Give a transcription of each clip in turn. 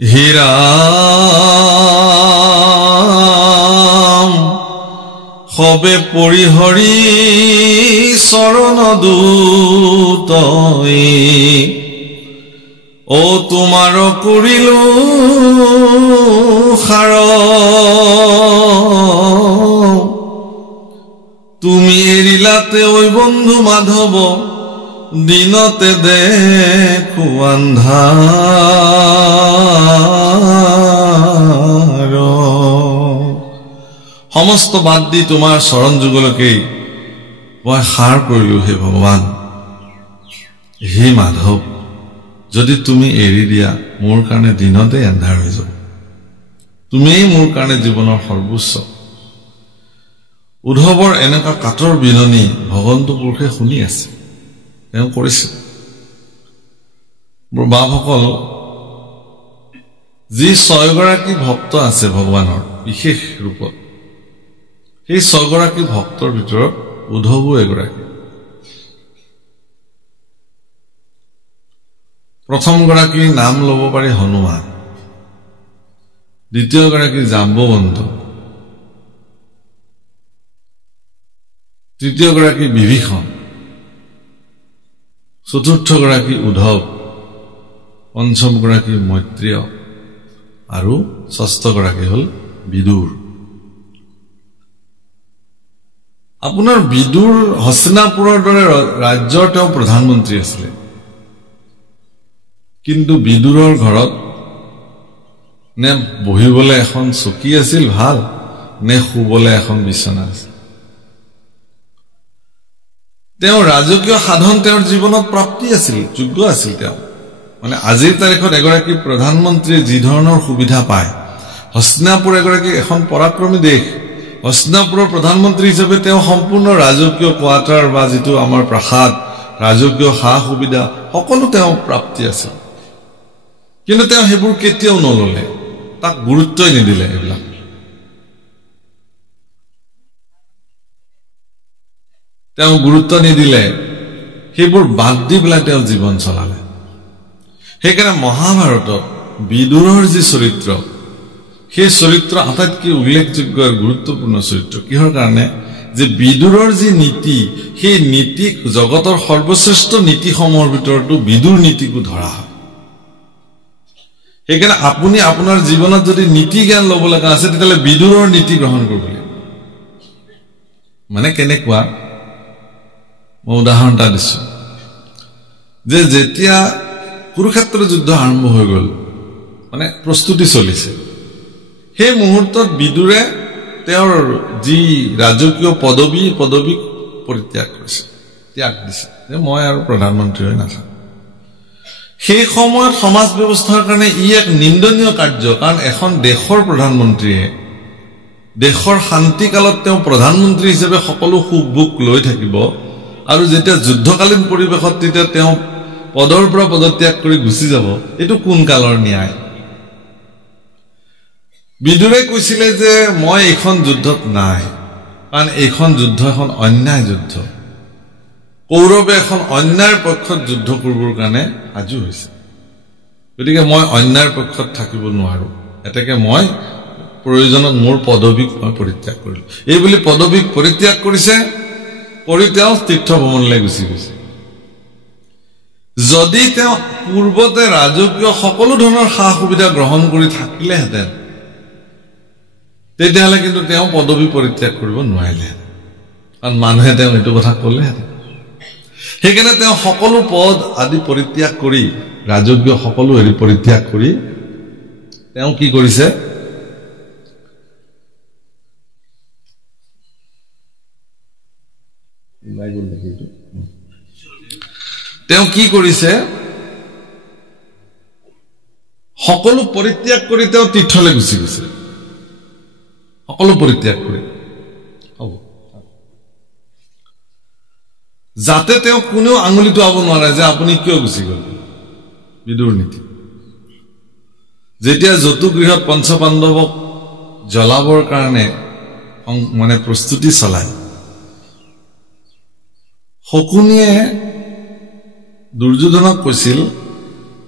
হীৰাম সবে পৰিহৰি চৰণ দূতই ও তোমাৰ কৰিলো খাৰ তুমি এৰিলাতে ঐ বন্ধু মাধৱ দিনতে দেখো আন্ধাৰ সমস্ত বাদ দি তোমাৰ চৰণ যুগলকে মই সাৰ কৰিলো হে ভগৱান হে মাধৱ যদি তুমি এৰি দিয়া মোৰ কাৰণে দিনতে আন্ধাৰ হৈ যাব তুমিই মোৰ কাৰণে জীৱনৰ সৰ্বোচ্চ উদ্ধৱৰ এনেকা কাতৰ বিননি ভগৱন্ত পুৰুষে শুনি আছে তেওঁ কৰিছে বাপসকল যি 6 গৰাকী ভক্ত আছে ভগৱানৰ বিশেষ ৰূপত সেই 6 গৰাকী ভক্তৰ ভিতৰত উদ্ধৱো এগৰাকী প্ৰথম গৰাকীৰ নাম ল'ব পাৰি হনুমান দ্বিতীয় গৰাকী জাম্বৱন্ত তৃতীয় গৰাকী বিভীষণ চতুৰ্থ গৰাকী উদ্ধৱ পঞ্চম গৰাকী মৈত্ৰেয় আৰু ষষ্ঠ গৰাকী হল বিদুৰ আপোনাৰ বিদুৰ হস্তিনাপুৰৰ দৰে ৰাজ্যৰ তেওঁ প্ৰধানমন্ত্ৰী আছিল কিন্তু বিদুৰৰ ঘৰত নে বহিবলৈ এখন চকী আছিল ভাল নে শুবলৈ এখন বিছনা আছিল তেওঁ ৰাজকীয় সাধন তেওঁৰ জীৱনত প্ৰাপ্তি আছিল যোগ্য আছিল তেওঁ মানে আজিৰ তাৰিখত এগৰাকী প্ৰধানমন্ত্ৰীয়ে যি ধৰণৰ সুবিধা পায় হস্তিনাপুৰ এগৰাকী এখন পৰাক্ৰমী দেশ হস্তিনাপুৰৰ প্ৰধানমন্ত্ৰী হিচাপে তেওঁ সম্পূৰ্ণ ৰাজকীয় কোৱাৰ্টাৰ বা যিটো আমাৰ প্ৰাসাদ ৰাজকীয় সা সুবিধা সকলো তেওঁ প্ৰাপ্তি আছিল কিন্তু তেওঁ হেবোৰ কেতিয়াও নললে তাক গুৰুত্বই নিদিলে এইবিলাক তেওঁ গুৰুত্ব নিদিলে হেবোৰ বাদ দি পেলাই তেওঁ জীৱন চলালে সেইকাৰণে মহাভাৰতত বিদুৰৰ যি চৰিত্ৰ সেই চৰিত্ৰ আটাইতকৈ উল্লেখযোগ্য আৰু গুৰুত্বপূৰ্ণ চৰিত্ৰ কিহৰ কাৰণে যে বিদুৰৰ যি নীতি সেই নীতি জগতৰ সৰ্বশ্ৰেষ্ঠ নীতিসমূহৰ ভিতৰতো বিদুৰ নীতিকো ধৰা হয় সেইকাৰণে আপুনি আপোনাৰ জীৱনত যদি নীতি জ্ঞান ল'ব লগা আছে তেতিয়াহ'লে বিদুৰৰ নীতি গ্ৰহণ কৰিব লাগিব মানে কেনেকুৱা মই উদাহৰণ এটা দিছো যে যেতিয়া কুৰুক্ষেত্ৰ যুদ্ধ আৰম্ভ হৈ গ'ল মানে প্ৰস্তুতি চলিছে সেই মুহূৰ্তত বিদুৰে তেওঁৰ যি ৰাজকীয় পদবী পৰিত্যাগ কৰিছে ত্যাগ দিছে যে মই আৰু প্ৰধানমন্ত্ৰী হৈ নাথাকো সেই সময়ত সমাজ ব্যৱস্থাৰ কাৰণে ই এক নিন্দনীয় কাৰ্য কাৰণ এখন দেশৰ প্ৰধানমন্ত্ৰীয়ে দেশৰ শান্তি কালত তেওঁ প্ৰধানমন্ত্ৰী হিচাপে সকলো সুখ ভোগ লৈ থাকিব আৰু যেতিয়া যুদ্ধকালীন পৰিৱেশত তেতিয়া তেওঁ পদৰ পৰা পদত্যাগ কৰি গুচি যাব এটো কোন কালৰ ন্যায় বিদুৰে কৈছিলে যে মই এখন যুদ্ধত নাই কাৰণ এখন যুদ্ধ এখন অন্যায় যুদ্ধ কৌৰৱে এখন অন্যায়ৰ পক্ষত যুদ্ধ কৰিবৰ কাৰণে সাজু হৈছে গতিকে মই অন্যায়ৰ পক্ষত থাকিব নোৱাৰো এটাকে মই প্ৰয়োজনত মোৰ পদবীক মই পৰিত্যাগ কৰিলো এই বুলি পদবীক পৰিত্যাগ কৰিছে কৰি তেওঁ তীৰ্থ ভ্ৰমণলৈ গুচি গৈছে যদি তেওঁ পূৰ্বতে ৰাজকীয় সকলো ধৰণৰ সা সুবিধা গ্ৰহণ কৰি থাকিলেহেঁতেন তেতিয়াহ'লে কিন্তু তেওঁ পদবী পৰিত্যাগ কৰিব নোৱাৰিলে কাৰণ মানুহে তেওঁ এইটো কথা ক'লেহেঁতেন সেইকাৰণে তেওঁ সকলো পদ আদি পৰিত্যাগ কৰি ৰাজকীয় সকলো এৰি পৰিত্যাগ কৰি তেওঁ কি কৰিছে তেওঁ কি কৰিছে সকলো পৰিত্যাগ কৰি তেওঁ তীৰ্থলৈ গুচি গৈছে সকলো পৰিত্যাগ কৰি হ'ব যাতে তেওঁ কোনেও আঙুলিটো আব নোৱাৰে যে আপুনি কিয় গুচি গ'ল বিদুৰ নীতি যেতিয়া যতুগৃহত পঞ্চপাণ্ডৱক জ্বলাবৰ কাৰণে মানে প্ৰস্তুতি চলায় শকুনিয়ে দুৰ্যোধনক কৈছিল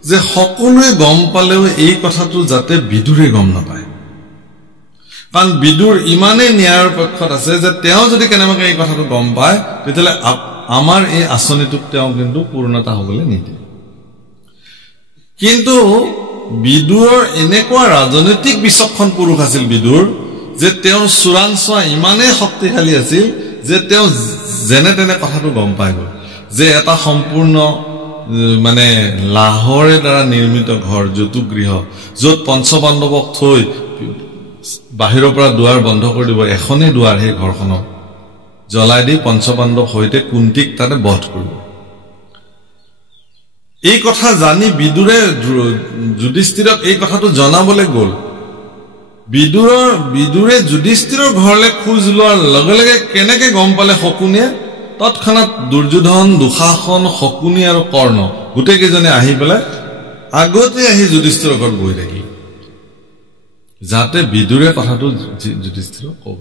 যে সকলোৱে গম পালেও এই কথাটো যাতে বিদুৰে গম নাপায় কাৰণ বিদুৰ ইমানে ন্যায়ৰ পক্ষত আছে যে তেওঁ যদি কেনেবাকৈ এই কথাটো গম পায় তেতিয়ালে আমাৰ এই আচনিটোক তেওঁ কিন্তু পূৰ্ণতা হ'বলৈ নিদিয়ে কিন্তু বিদুৰৰ এনেকুৱা ৰাজনৈতিক বিচক্ষণ পুৰুষ আছিল বিদুৰ যে তেওঁৰ চোৰাংচোৱা ইমানেই শক্তিশালী আছিল যে তেওঁ যেনে তেনে কথাটো গম পাই গ'ল যে এটা সম্পূৰ্ণ মানে লাহৰে দ্বাৰা নিৰ্মিত ঘৰ যতু গৃহ যত পঞ্চপাণ্ডৱক থৈ বাহিৰৰ পৰা দুৱাৰ বন্ধ কৰি দিব এখনেই দুৱাৰ সেই ঘৰখনত জ্বলাই দি পঞ্চপাণ্ডৱ হৈতে কুন্তিক তাতে বধ কৰিব এই কথা জানি বিদুৰে যুধিষ্ঠিৰক এই কথাটো জনাবলৈ গ'ল বিদুৰে যুধিষ্ঠিৰৰ ঘৰলৈ খোজ লোৱাৰ লগে লগে কেনেকে গম পালে শকুনিয়ে তৎক্ষণাৎ দুৰ্যোধন দুঃশাসন শকুনি আৰু কৰ্ণ গোটেইকেইজনে আহি পেলাই আগতে আহি যুধিষ্ঠিৰৰ ঘৰত বহি থাকিল যাতে বিদুৰে কথাটো যুধিষ্ঠিৰক ক'ব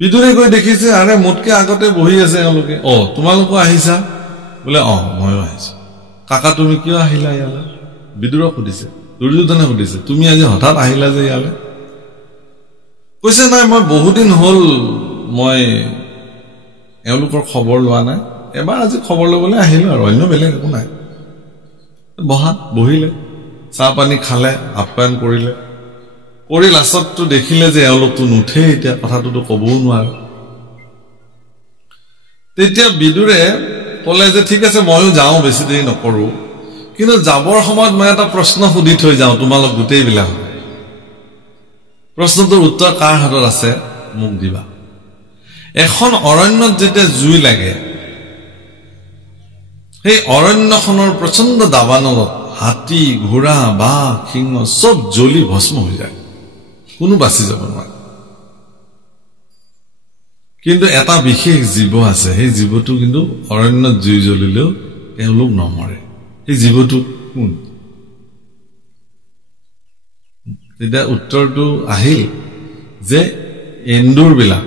বিদুৰে গৈ দেখিছে আৰে মোতকে আগতে বহি আছে এওঁলোকে তোমালোকো আহিছা বোলে ময়ো আহিছো কাকা তুমি কিয় আহিলা ইয়ালৈ বিদুৰক সুধিছে দুৰ্যোধনে সুধিছে তুমি আজি হঠাৎ আহিলা যে ইয়ালৈ কৈছে নাই মই বহুদিন হ'ল মই এওঁলোকৰ খবৰ লোৱা নাই এবাৰ আজি খবৰ ল'বলৈ আহিলো আৰু অন্য বেলেগ একো নাই বহিলে চাহ পানী খালে আপ্যায়ন কৰিলে কৰি লাষ্টতটো দেখিলে যে এওঁলোকটো নুঠে এতিয়া কথাটোতো ক'বও নোৱাৰে তেতিয়া বিদুৰে ক'লে যে ঠিক আছে ময়ো যাওঁ বেছি দেৰি নকৰো কিন্তু যাবৰ সময়ত মই এটা প্ৰশ্ন সুধি থৈ যাওঁ তোমালোক গোটেইবিলাক প্ৰশ্নটোৰ উত্তৰ কাৰ হাতত আছে মোক দিবা এখন অৰণ্যত যেতিয়া জুই লাগে সেই অৰণ্যখনৰ প্ৰচণ্ড দাবানলত হাতী ঘোঁৰা বাঘ সিংহ চব জ্বলি ভস্ম হৈ যায় কোনো বাচি যাব নোৱাৰে কিন্তু এটা বিশেষ জীৱ আছে সেই জীৱটো কিন্তু অৰণ্যত জুই জ্বলিলেও তেওঁলোক নমৰে সেই জীৱটো কোন তেতিয়া উত্তৰটো আহিল যে এন্দুৰ বিলাক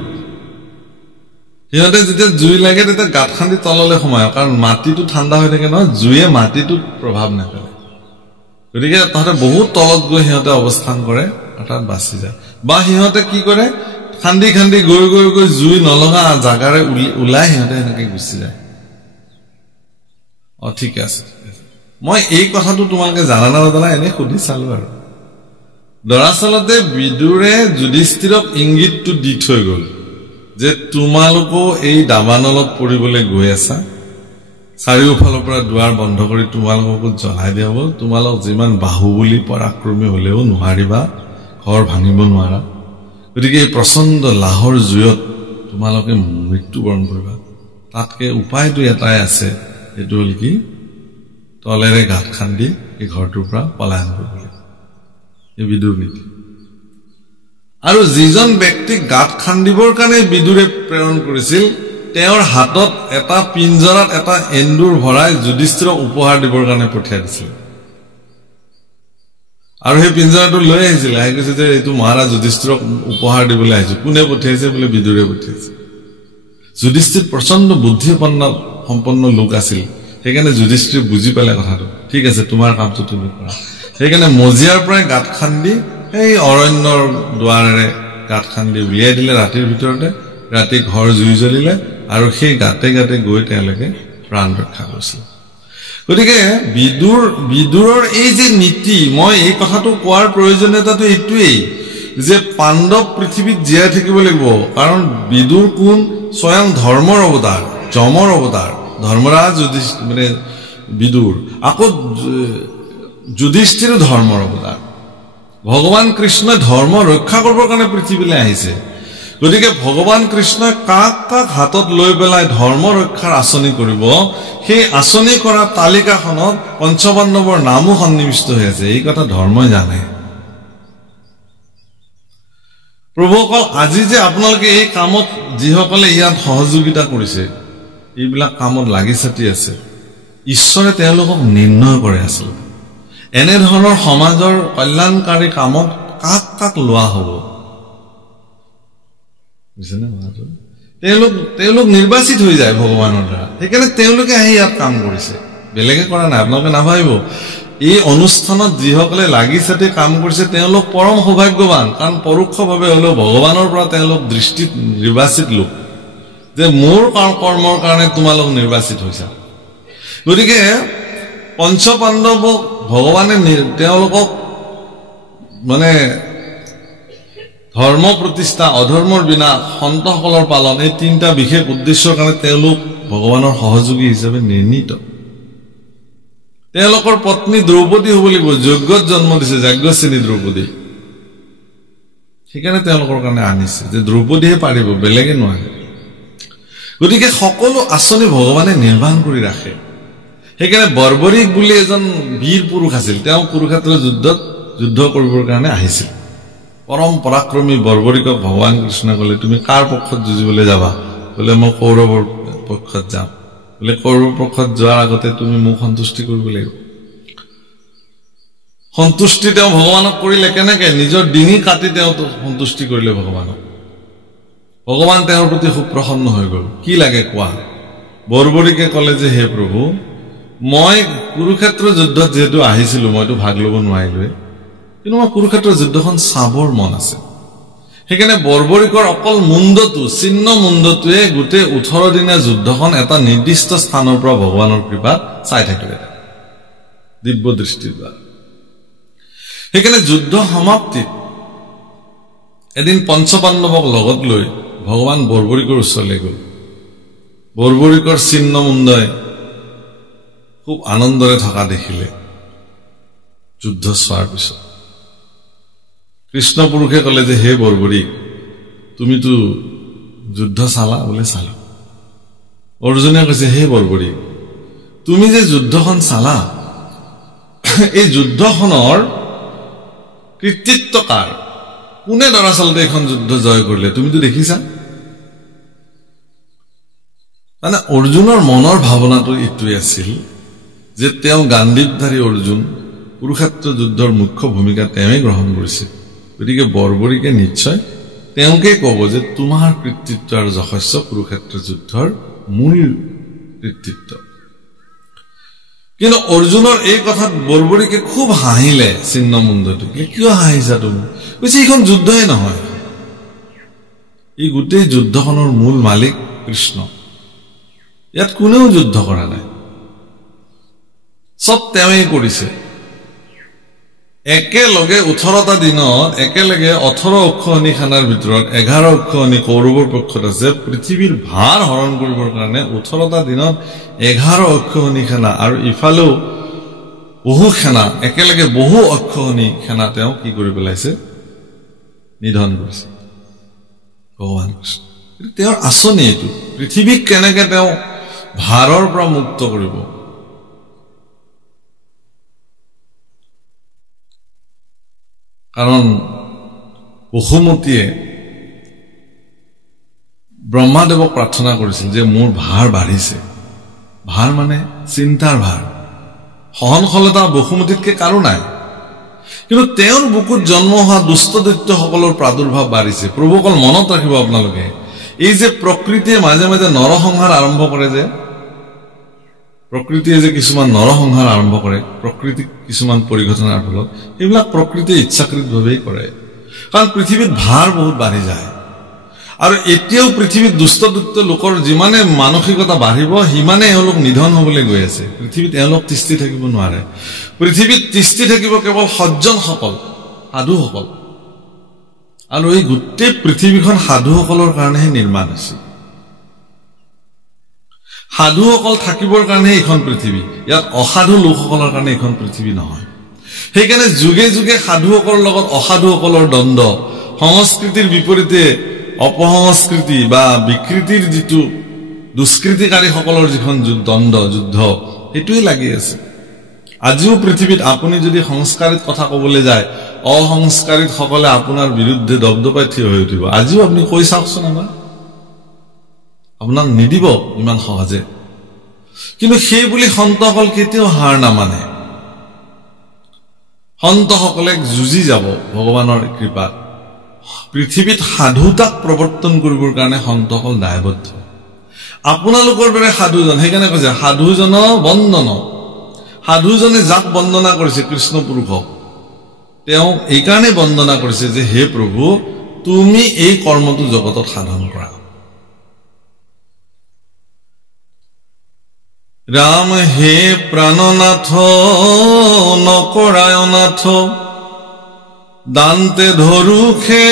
সিহঁতে যেতিয়া জুই লাগে তেতিয়া গাঁত খান্দি তললৈ সোমায় কাৰণ মাটিটো ঠাণ্ডা হৈ থাকে নহয় জুয়ে মাটিটোত প্ৰভাৱ নেপেলায় গতিকে তাহাঁতে বহুত তলত গৈ সিহঁতে অৱস্থান কৰে অৰ্থাৎ বাচি যায় বা সিহঁতে কি কৰে খান্দি খান্দি গৈ গৈ গৈ জুই নলগা জাগাৰে ওলাই সিহঁতে এনেকে গুচি যায় ঠিক আছে মই এই কথাটো তোমালোকে জানা নাজানা এনেই সুধি চালো আৰু দৰাচলতে বিদুৰে যুধিষ্ঠিৰক ইংগিতটো দি থৈ গ'ল যে তোমালোকো এই দাবানলত পৰিবলৈ গৈ আছা চাৰিওফালৰ পৰা দুৱাৰ বন্ধ কৰি তোমালোককো জ্বলাই দিয়া হ'ব তোমালোক যিমান বাহুবলী পৰাক্ৰমী হলেও নোৱাৰিবা ঘৰ ভাঙিব নোৱাৰা গতিকে এই প্ৰচণ্ড লাহৰ জুয়ত তোমালোকে মৃত্যুবৰণ কৰিবা তাতকে উপায়টো এটাই আছে এইটো হ'ল কি তলেৰে গাঁত খান্দি এই ঘৰটোৰ পৰা পলায়ন কৰিব লাগিব এই বিদুৰ নীতি আৰু যিজন ব্যক্তিক গাঁত খান্দিবৰ কাৰণে বিদুৰে প্ৰেৰণ কৰিছিল তেওঁৰ হাতত এটা পিঞ্জৰাত এটা এন্দুৰ ভৰাই যুধিষ্ঠিৰক উপহাৰ দিবৰ কাৰণে পঠিয়াই দিছিল আৰু সেই পিঞ্জৰাটো লৈ আহিছিল আহি কৈছে যে এইটো মহাৰাজ যুধিষ্ঠিৰক উপহাৰ দিবলৈ আহিছো কোনে পঠিয়াইছে বোলে বিদুৰে পঠিয়াইছে যুধিষ্ঠিৰ প্ৰচণ্ড বুদ্ধিপন্ন সম্পন্ন লোক আছিল সেইকাৰণে যুধিষ্ঠিৰ বুজি পালে কথাটো ঠিক আছে তোমাৰ কামটো তুমি কৰা সেইকাৰণে মজিয়াৰ পৰাই গাঁত খান্দি এই অৰণ্যৰ দুৱাৰেৰে গাঁত খান্দি উলিয়াই দিলে ৰাতিৰ ভিতৰতে ৰাতি ঘৰ জুই জ্বলিলে আৰু সেই গাতে গাতে গৈ তেওঁলোকে প্ৰাণ ৰক্ষা কৰিছিল গতিকে বিদুৰৰ এই যে নীতি মই এই কথাটো কোৱাৰ প্ৰয়োজনীয়তাটো এইটোৱেই যে পাণ্ডৱ পৃথিৱীত জীয়াই থাকিব লাগিব কাৰণ বিদুৰ কোন স্বয়ং ধৰ্মৰ অৱতাৰ যমৰ অৱতাৰ ধৰ্মৰাজ মানে বিদুৰ আকৌ যুধিষ্ঠিৰ ধৰ্মৰ অৱতাৰ ভগৱান কৃষ্ণই ধৰ্ম ৰক্ষা কৰিবৰ কাৰণে পৃথিৱীলৈ আহিছে গতিকে ভগৱান কৃষ্ণই কাক কাক হাতত লৈ পেলাই ধৰ্ম ৰক্ষাৰ আঁচনি কৰিব সেই আঁচনি কৰা তালিকাখনত পঞ্চপাণ্ডৱৰ নামো সন্নিৱিষ্ট হৈ আছে এই কথা ধৰ্মই জানে প্ৰভুসকল আজি যে আপোনালোকে এই কামত যিসকলে ইয়াত সহযোগিতা কৰিছে এইবিলাক কামত লাগি ছাতি আছে ঈশ্বৰে তেওঁলোকক নিৰ্ণয় কৰে আচলতে এনে ধৰণৰ সমাজৰ কল্যাণকাৰী কামত কাক কাক লোৱা হ'ব বুজিছেনে তেওঁলোক নিৰ্বাচিত হৈ যায় ভগৱানৰ দ্বাৰা সেইকাৰণে তেওঁলোকে আহি ইয়াত কাম কৰিছে বেলেগে কৰা নাই আপোনালোকে নাভাবিব এই অনুষ্ঠানত যিসকলে লাগিছাতে কাম কৰিছে তেওঁলোক পৰম সৌভাগ্যৱান কাৰণ পৰোক্ষভাৱে হলেও ভগৱানৰ পৰা তেওঁলোক দৃষ্টিত নিৰ্বাচিত লোক যে মোৰ কৰ্মৰ কাৰণে তোমালোক নিৰ্বাচিত হৈছা গতিকে পঞ্চপাণ্ডৱক ভগৱানে তেওঁলোকক মানে ধৰ্ম প্ৰতিষ্ঠা অধৰ্মৰ বিনা সন্তসকলৰ পালন এই তিনিটা বিশেষ উদ্দেশ্যৰ কাৰণে তেওঁলোক ভগৱানৰ সহযোগী হিচাপে নিৰ্ণীত তেওঁলোকৰ পত্নী দ্ৰৌপদী হ'ব লাগিব যজ্ঞত জন্ম দিছে যাজ্ঞসেনী দ্ৰৌপদী সেইকাৰণে তেওঁলোকৰ কাৰণে আনিছে যে দ্ৰৌপদীয়ে পাৰিব বেলেগে নোৱাৰে গতিকে সকলো আঁচনি ভগৱানে নিৰ্মাণ কৰি ৰাখে সেইকাৰণে বৰ্বৰিক বুলি এজন বীৰ পুৰুষ আছিল তেওঁ কুৰুক্ষেত্ৰৰ যুদ্ধত যুদ্ধ কৰিবৰ কাৰণে আহিছিল পৰম পৰাক্ৰমী বৰ্বৰিকক ভগৱান কৃষ্ণ ক'লে তুমি কাৰ পক্ষত যুঁজিবলৈ যাবা বোলে মই কৌৰৱৰ পক্ষত যাম বোলে কৌৰৱৰ পক্ষত যোৱাৰ আগতে তুমি মোক সন্তুষ্টি কৰিব লাগিব সন্তুষ্টি তেওঁ ভগৱানক কৰিলে কেনেকৈ নিজৰ ডিঙি কাটি তেওঁ সন্তুষ্টি কৰিলে ভগৱানক ভগৱান তেওঁৰ প্ৰতি খুব প্ৰসন্ন হৈ গ'ল কি লাগে কোৱা বৰ্বৰিকে ক'লে যে হে প্ৰভু মই কুৰুক্ষেত্ৰ যুদ্ধত যেহেতু আহিছিলো মইতো ভাগ ল'ব নোৱাৰিলোৱে কিন্তু মই কুৰুক্ষেত্ৰৰ যুদ্ধখন চাবৰ মন আছে সেইকাৰণে বৰ্বৰিকৰ অকল মুণ্ডটো চিহ্ন মুণ্ডটোৱে গোটেই 18 দিনীয়া যুদ্ধখন এটা নিৰ্দিষ্ট স্থানৰ পৰা ভগৱানৰ কৃপাত চাই থাকিলে দিব্য দৃষ্টিৰ দ্বাৰা সেইকাৰণে যুদ্ধ সমাপ্তিত এদিন পঞ্চপাণ্ডৱক লগত লৈ ভগৱান বৰ্বৰিকৰ ওচৰলৈ গ'ল বৰ্বৰিকৰ চিহ্ন মুণ্ডই খুব আনন্দৰে থকা দেখিলে যুদ্ধ চোৱাৰ পিছত কৃষ্ণ পুৰুষে ক'লে যে হে বৰ্বৰিক তুমিতো যুদ্ধ চালা বোলে চালা অৰ্জুনে কৈছে হে বৰ্বৰিক তুমি যে যুদ্ধখন চালা এই যুদ্ধখনৰ কৃতিত্ব কাৰ কোনে দৰাচলতে এখন যুদ্ধ জয় কৰিলে তুমিতো দেখিছা মানে অৰ্জুনৰ মনৰ ভাৱনাটো এইটোৱে আছিল যে তেওঁ গাণ্ডীৱধাৰী অৰ্জুন কুৰুক্ষেত্ৰ যুদ্ধৰ মুখ্য ভূমিকা তেওঁই গ্ৰহণ কৰিছে গতিকে বৰ্বৰিকে নিশ্চয় তেওঁকে ক'ব যে তোমাৰ কৃতিত্ব আৰু যশস্য কুৰুক্ষেত্ৰ যুদ্ধৰ মূল কৃতিত্ব কিন্তু অৰ্জুনৰ এই কথাত বৰ্বৰিকে খুব হাঁহিলে চিহ্ন মুণ্ডটো কিয় হাঁহিছা তুমি কৈছে এইখন যুদ্ধই নহয় এই গোটেই যুদ্ধখনৰ মূল মালিক কৃষ্ণ ইয়াত কোনেও যুদ্ধ কৰা নাই সব তেওঁই কৰিছে একেলগে 18টা দিনত একেলগে 18 অক্ষণী খানাৰ ভিতৰত 11 অক্ষণী কৌৰৱৰ পক্ষত আছে পৃথিৱীৰ ভাৰ হৰণ কৰিবৰ কাৰণে 18টা দিনত 11 অক্ষণী খানা আৰু ইফালেও বহু খানা একেলগে বহু অক্ষণী খানা তেওঁ কি কৰি পেলাইছে নিধন কৰিছে ভগৱান কৃষ্ণ তেওঁৰ আঁচনি এইটো পৃথিৱীক কেনেকৈ তেওঁ ভাৰৰ পৰা মুক্ত কৰিব কাৰণ বসুমতীয়ে ব্ৰহ্মাদেৱক প্ৰাৰ্থনা কৰিছিল যে মোৰ ভাৰ বাঢ়িছে ভাৰ মানে চিন্তাৰ ভাৰ সহনশীলতা বসুমতীতকে কাৰো নাই কিন্তু তেওঁৰ বুকুত জন্ম হোৱা দুষ্ট দৈত্যসকলৰ প্ৰাদুৰ্ভাৱ বাঢ়িছে প্ৰভু অকল মনত ৰাখিব আপোনালোকে এই যে প্ৰকৃতিয়ে মাজে মাজে নৰসংহাৰ আৰম্ভ কৰে যে প্ৰকৃতিয়ে যে কিছুমান নৰসংহাৰ আৰম্ভ কৰে প্ৰকৃতিক কিছুমান পৰিঘটনাৰ ফলত এইবিলাক প্ৰকৃতিয়ে ইচ্ছাকৃতভাৱেই কৰে কাৰণ পৃথিৱীত ভাৰ বহুত বাঢ়ি যায় আৰু এতিয়াও পৃথিৱীত দুষ্ট দৈত্য লোকৰ যিমানে মানসিকতা বাঢ়িব সিমানে এওঁলোক নিধন হ'বলৈ গৈ আছে পৃথিৱীত এওঁলোক তিষ্ঠি থাকিব নোৱাৰে পৃথিৱীত তিষ্ঠি থাকিব কেৱল সজ্জনসকল সাধুসকল আৰু এই গোটেই পৃথিৱীখন সাধুসকলৰ কাৰণেহে নিৰ্মাণ হৈছে সাধুসকল থাকিবৰ কাৰণে এইখন পৃথিৱী ইয়াত অসাধু লোকসকলৰ কাৰণে এইখন পৃথিৱী নহয় সেইকাৰণে যুগে যুগে সাধুসকলৰ লগত অসাধুসকলৰ দ্বন্দ্ব সংস্কৃতিৰ বিপৰীতে অপসংস্কৃতি বা বিকৃতিৰ যিটো দুষ্কৃতিকাৰীসকলৰ যিখন দ্বন্দ্ব যুদ্ধ সেইটোৱে লাগি আছে আজিও পৃথিৱীত আপুনি যদি সংস্কাৰিত কথা ক'বলৈ যায় অসংস্কাৰিত সকলে আপোনাৰ বিৰুদ্ধে দবদবাই থিয় হৈ উঠিব আজিও আপুনি কৈ চাওকচোন আমাৰ আপোনাক নিদিব ইমান সহজে কিন্তু সেই বুলি সন্তসকল কেতিয়াও হাৰ নামানে সন্তসকলে যুঁজি যাব ভগৱানৰ কৃপাত পৃথিৱীত সাধুতাক প্ৰৱৰ্তন কৰিবৰ কাৰণে সন্তসকল দায়বদ্ধ আপোনালোকৰ দৰে সাধুজন সেইকাৰণে কৈছে সাধুজন বন্দন সাধুজনে যাক বন্দনা কৰিছে কৃষ্ণ পুৰুষক তেওঁ এই কাৰণে বন্দনা কৰিছে যে হে প্ৰভু তুমি এই কৰ্মটো জগতত সাধন কৰা ৰাম হে প্ৰাণনাথ নকৰায়নাথ দান্তে ধৰুখে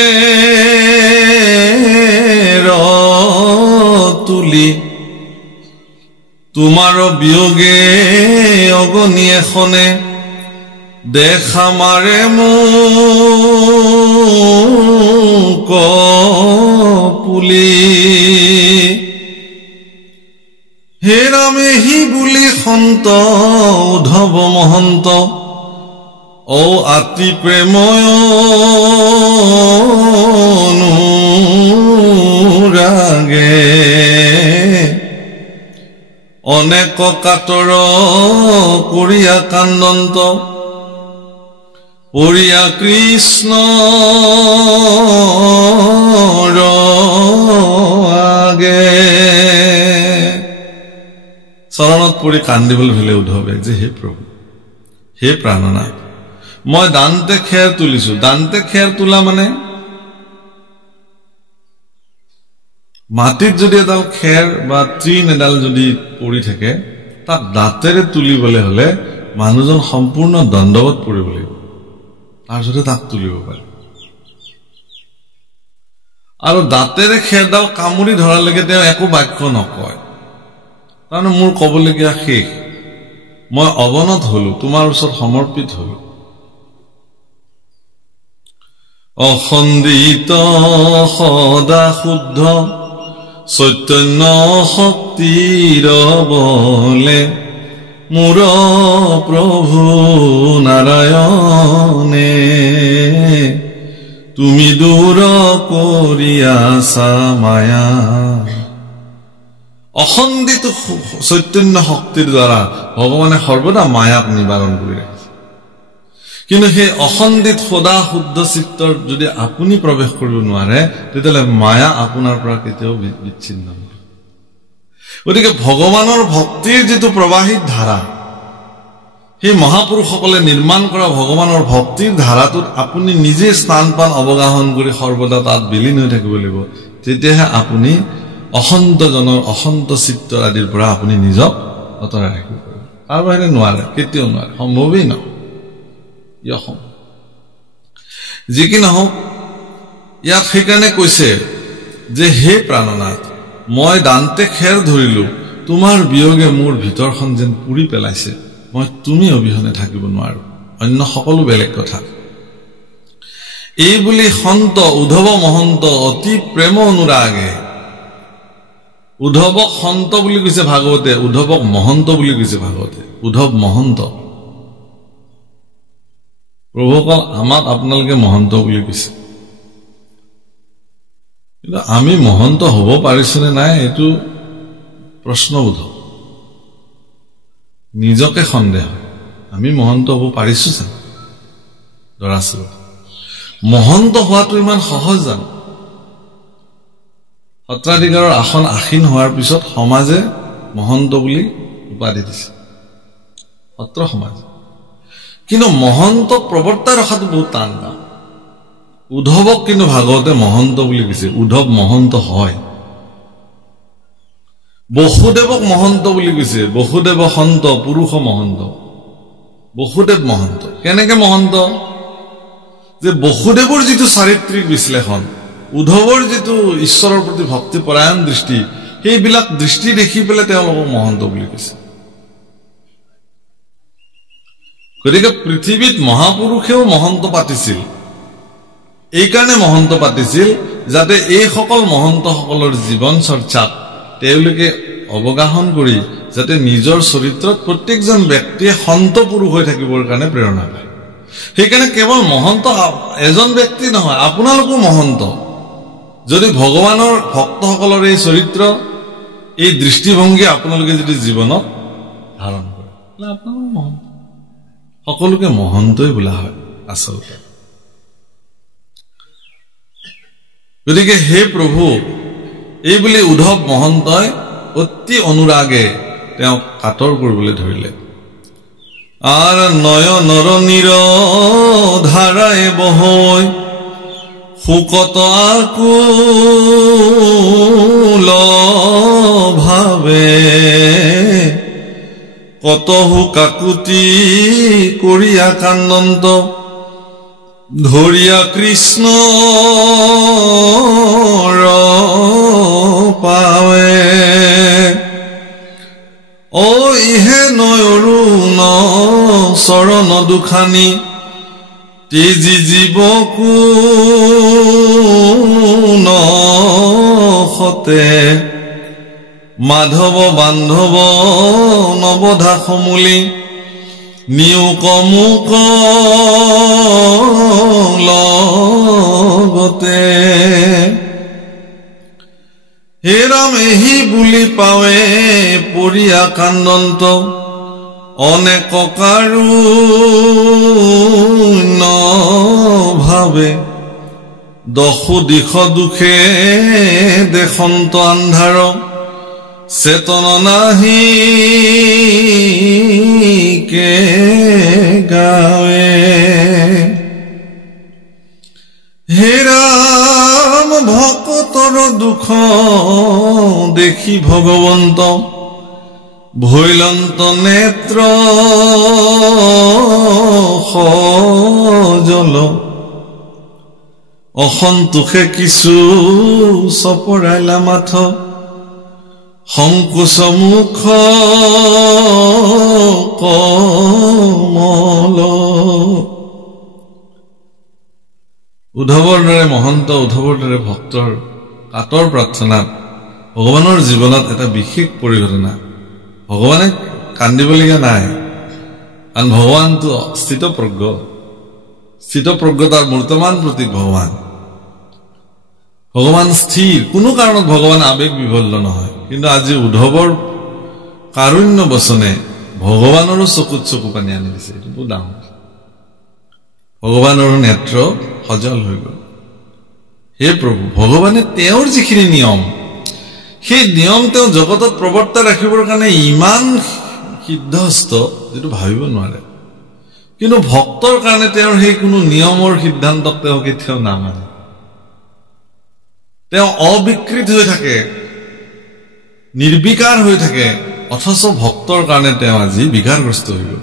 তুলি তোমাৰ বিয়োগে অগনি এখনে দেখা মাৰে মোক পুলি হে ৰামেহি বুলি সন্ত উদ্ধৱ মহন্ত ও আতি প্ৰেময় অনুৰাগে অনেক কাতৰ কৰিয়া কান্দন্ত পৰিয়া কৃষ্ণ আগে চৰণত পৰি কান্দিবলৈ ধৰিলে উদ্ধৱে যে হে প্ৰভু হে প্ৰাণনাথ মই দান্তে খেৰ তুলিছো দান্তে খেৰ তোলা মানে মাটিত যদি এডাল খেৰ বা তৃণ এডাল যদি পৰি থাকে তাক দাঁতেৰে তুলিবলৈ হলে মানুহজন সম্পূৰ্ণ দণ্ডৱত পৰিব লাগিব তাৰপিছতে তাক তুলিব পাৰে আৰু দাঁতেৰে খেৰডাল কামুৰি ধৰালৈকে তেওঁ একো বাক্য নকয় তাৰমানে মোৰ কবলগীয়া শেষ মই অৱনত হলো তোমাৰ ওচৰত সমৰ্পিত হলো অখণ্ডিত সদা শুদ্ধ চৈতন্য শক্তিৰ বলে মোৰ প্ৰভু নাৰায়ণে তুমি দূৰ কৰিয়াছা মায়া অখণ্ডিত চৈতন্য শক্তিৰ দ্বাৰা ভগৱানে সৰ্বদা মায়াক নিবাৰণ কৰি ৰাখিছে কিন্তু সেই অখণ্ডিত সদা শুদ্ধ চিত্তৰ যদি আপুনি প্ৰৱেশ কৰিব নোৱাৰে তেতিয়াহ'লে মায়া আপোনাৰ পৰা কেতিয়াও বিচ্ছিন্ন নহয় গতিকে ভগৱানৰ ভক্তিৰ যিটো প্ৰবাহিত ধাৰা সেই মহাপুৰুষসকলে নিৰ্মাণ কৰা ভগৱানৰ ভক্তিৰ ধাৰাটোত আপুনি নিজে স্থানপান অৱগাহন কৰি সৰ্বদা তাত বিলীন হৈ থাকিব লাগিব তেতিয়াহে আপুনি অসন্তজনৰ অসন্ত চিত্তৰ আদিৰ পৰা আপুনি নিজক আঁতৰাই ৰাখিব পাৰিব তাৰ বাহিৰে নোৱাৰে কেতিয়াও নোৱাৰে সম্ভৱেই নহয় যি কি নহওক ইয়াত সেইকাৰণে কৈছে যে হে প্ৰাণনাথ মই দান্তে খেৰ ধৰিলো তোমাৰ বিয়োগে মোৰ ভিতৰখন যেন পুৰি পেলাইছে মই তুমি অবিহনে থাকিব নোৱাৰো অন্য সকলো বেলেগ কথা এই বুলি সন্ত উদ্ধৱ মহন্ত অতি প্ৰেম অনুৰাগে উদ্ধৱক সন্ত বুলি কৈছে ভাগৱতে উদ্ধৱক মহন্ত বুলি কৈছে ভাগৱতে উদ্ধৱ মহন্ত প্ৰভুসকল আমাক আপোনালোকে মহন্ত বুলি কৈছে কিন্তু আমি মহন্ত হ'ব পাৰিছোনে নাই এইটো প্ৰশ্নবোধ নিজকে সন্দেহ আমি মহন্ত হ'ব পাৰিছো জানো দৰাচল মহন্ত হোৱাটো ইমান সহজ জানো সত্ৰাধিকাৰৰ আসন আসীন হোৱাৰ পিছত সমাজে মহন্ত বুলি উপাধি দিছে সত্ৰ সমাজ কিন্তু মহন্তক প্ৰৱৰ্তাই ৰখাটো বহুত টান কাম উদ্ধৱক কিন্তু ভাগৱতে মহন্ত বুলি কৈছে উদ্ধৱ মহন্ত হয় বসুদেৱক মহন্ত বুলি কৈছে বসুদেৱ সন্ত পুৰুষ মহন্ত বসুদেৱ মহন্ত কেনেকে মহন্ত যে বসুদেৱৰ যিটো চাৰিত্ৰিক বিশ্লেষণ উদ্ধৱৰ যিটো ঈশ্বৰৰ প্ৰতি ভক্তি পৰায়ণ দৃষ্টি সেইবিলাক দৃষ্টি দেখি পেলাই তেওঁলোকক মহন্ত বুলি কৈছে গতিকে পৃথিৱীত মহাপুৰুষেও মহন্ত পাতিছিল এই কাৰণে মহন্ত পাতিছিল যাতে এই সকল মহন্তসকলৰ জীৱন চৰ্চাক তেওঁলোকে অৱগাহন কৰি যাতে নিজৰ চৰিত্ৰত প্ৰত্যেকজন ব্যক্তিয়ে সন্ত পুৰুষ হৈ থাকিবৰ কাৰণে প্ৰেৰণা পায় সেইকাৰণে কেৱল মহন্ত এজন ব্যক্তি নহয় আপোনালোকো মহন্ত যদি ভগৱানৰ ভক্তসকলৰ এই চৰিত্ৰ এই দৃষ্টিভংগী আপোনালোকে যদি জীৱনত ধাৰণ কৰে আপোনালোক মহন্ত সকলোকে মহন্তই বোলা হয় আচলতে গতিকে হে প্ৰভু এই বুলি উদ্ধৱ মহন্তই অতি অনুৰাগে তেওঁক কাতৰ কৰিবলৈ ধৰিলে আৰ নয়নৰ নীৰ ধাৰাই বহৈ শুকত আকুল ভাবে কতহু কাকুতি কৰিয়া কান্দন্ত ধৰিয়া কৃষ্ণ পাৱে ও ইহে নয়ৰুণ চৰণ দুখানি তেজি জীৱকু নখতে মাধৱ বান্ধৱ নৱধা সমূলি নিয়োক মুক লগতে হে ৰাম এহি বুলি পাৱে পৰিয়া কান্দন্ত অনেক কাৰুণ্য ভাবে দশু দিশ দুখে দেশন্ত আন্ধাৰ চেতন নাহি কে গাৱে হে ৰাম ভকতৰ দুখ দেখি ভগৱন্ত ভৈলন্ত নেত্ৰ সজল অসন্তোষে কিছু চপৰাইলা মাথ সংকোচ মুখ কমল উদ্ধৱৰ দৰে মহন্ত উদ্ধৱৰ দৰে ভক্তৰ কাতৰ প্ৰাৰ্থনাত ভগৱানৰ জীৱনত এটা বিশেষ পৰিঘটনা ভগৱানে কান্দিবলগীয়া নাই কাৰণ ভগৱানটো স্থিতপ্ৰজ্ঞতাৰ মূৰ্তমান প্ৰতীক ভগৱান স্থিৰ কোনো কাৰণত ভগৱান আবেগ বিভল্ল নহয় কিন্তু আজি উদ্ধৱৰ কাৰুণ্য বচনে ভগৱানৰো চকুত চকু পানী আনি দিছে এইটো বহুত ডাঙৰ ভগৱানৰো নেত্ৰ সজল হৈ গ'ল হে প্ৰভু ভগৱানে তেওঁৰ যিখিনি নিয়ম সেই নিয়ম তেওঁ জগতত প্ৰৱৰ্তাই ৰাখিবৰ কাৰণে ইমান সিদ্ধহস্ত যেটো ভাবিব নোৱাৰে কিন্তু ভক্তৰ কাৰণে তেওঁৰ সেই কোনো নিয়মৰ সিদ্ধান্তক তেওঁ কেতিয়াও নামানে তেওঁ অবিকৃত হৈ থাকে নিৰ্বিকাৰ হৈ থাকে অথচ ভক্তৰ কাৰণে তেওঁ আজি বিকাৰগ্ৰস্ত হৈ গ'ল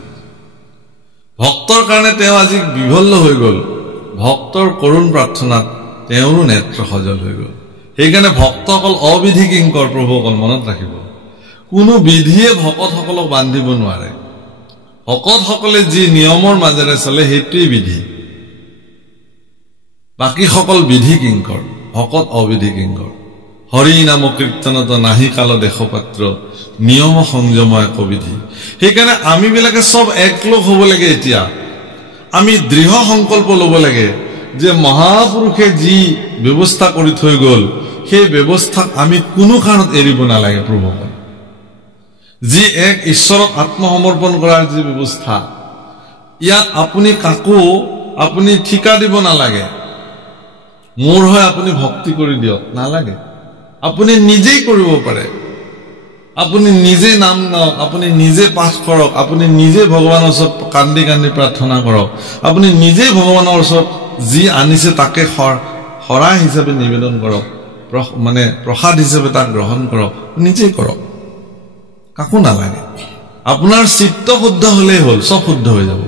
ভক্তৰ কাৰণে তেওঁ আজি বিভল্ল হৈ গ'ল ভক্তৰ কৰুণ প্ৰাৰ্থনাত তেওঁৰো নেত্ৰ সজল হৈ গ'ল সেইকাৰণে ভক্তসকল অবিধি কিংকৰ প্ৰভুসকল মনত ৰাখিব কোনো বিধিয়ে ভকতসকলক বান্ধিব নোৱাৰে ভকতসকলে যি নিয়মৰ মাজেৰে চলে সেইটোৱেই বিধি বাকী সকল বিধি কিংকৰ ভকত অবিধি কিংকৰ হৰি নাম কীৰ্তনত নাহি কাল দেশপাত্ৰ নিয়ম সংযম এক বিধি সেইকাৰণে আমি বিলাকে সব একলগ হ'ব লাগে এতিয়া আমি দৃঢ় সংকল্প ল'ব লাগে যে মহাপুৰুষে যি ব্যৱস্থা কৰি থৈ গ'ল সেই ব্যৱস্থাক আমি কোনো কাৰণত এৰিব নালাগে প্ৰভুসকল যি এক ঈশ্বৰক আত্মসমৰ্পণ কৰাৰ যি ব্যৱস্থা ইয়াত আপুনি কাকো আপুনি ঠিকা দিব নালাগে মোৰ হয় আপুনি ভক্তি কৰি দিয়ক নালাগে আপুনি নিজেই কৰিব পাৰে আপুনি নিজে নাম গাওক আপুনি নিজে পাঠ কৰক আপুনি নিজে ভগৱানৰ ওচৰত কান্দি কান্দি প্ৰাৰ্থনা কৰক আপুনি নিজে ভগৱানৰ ওচৰত যি আনিছে তাকে শৰাই হিচাপে নিবেদন কৰক মানে প্ৰসাদ হিচাপে তাক গ্ৰহণ কৰক নিজেই কৰক কাকো নালাগে আপোনাৰ চিত্ত শুদ্ধ হলেই হ'ল সব শুদ্ধ হৈ যাব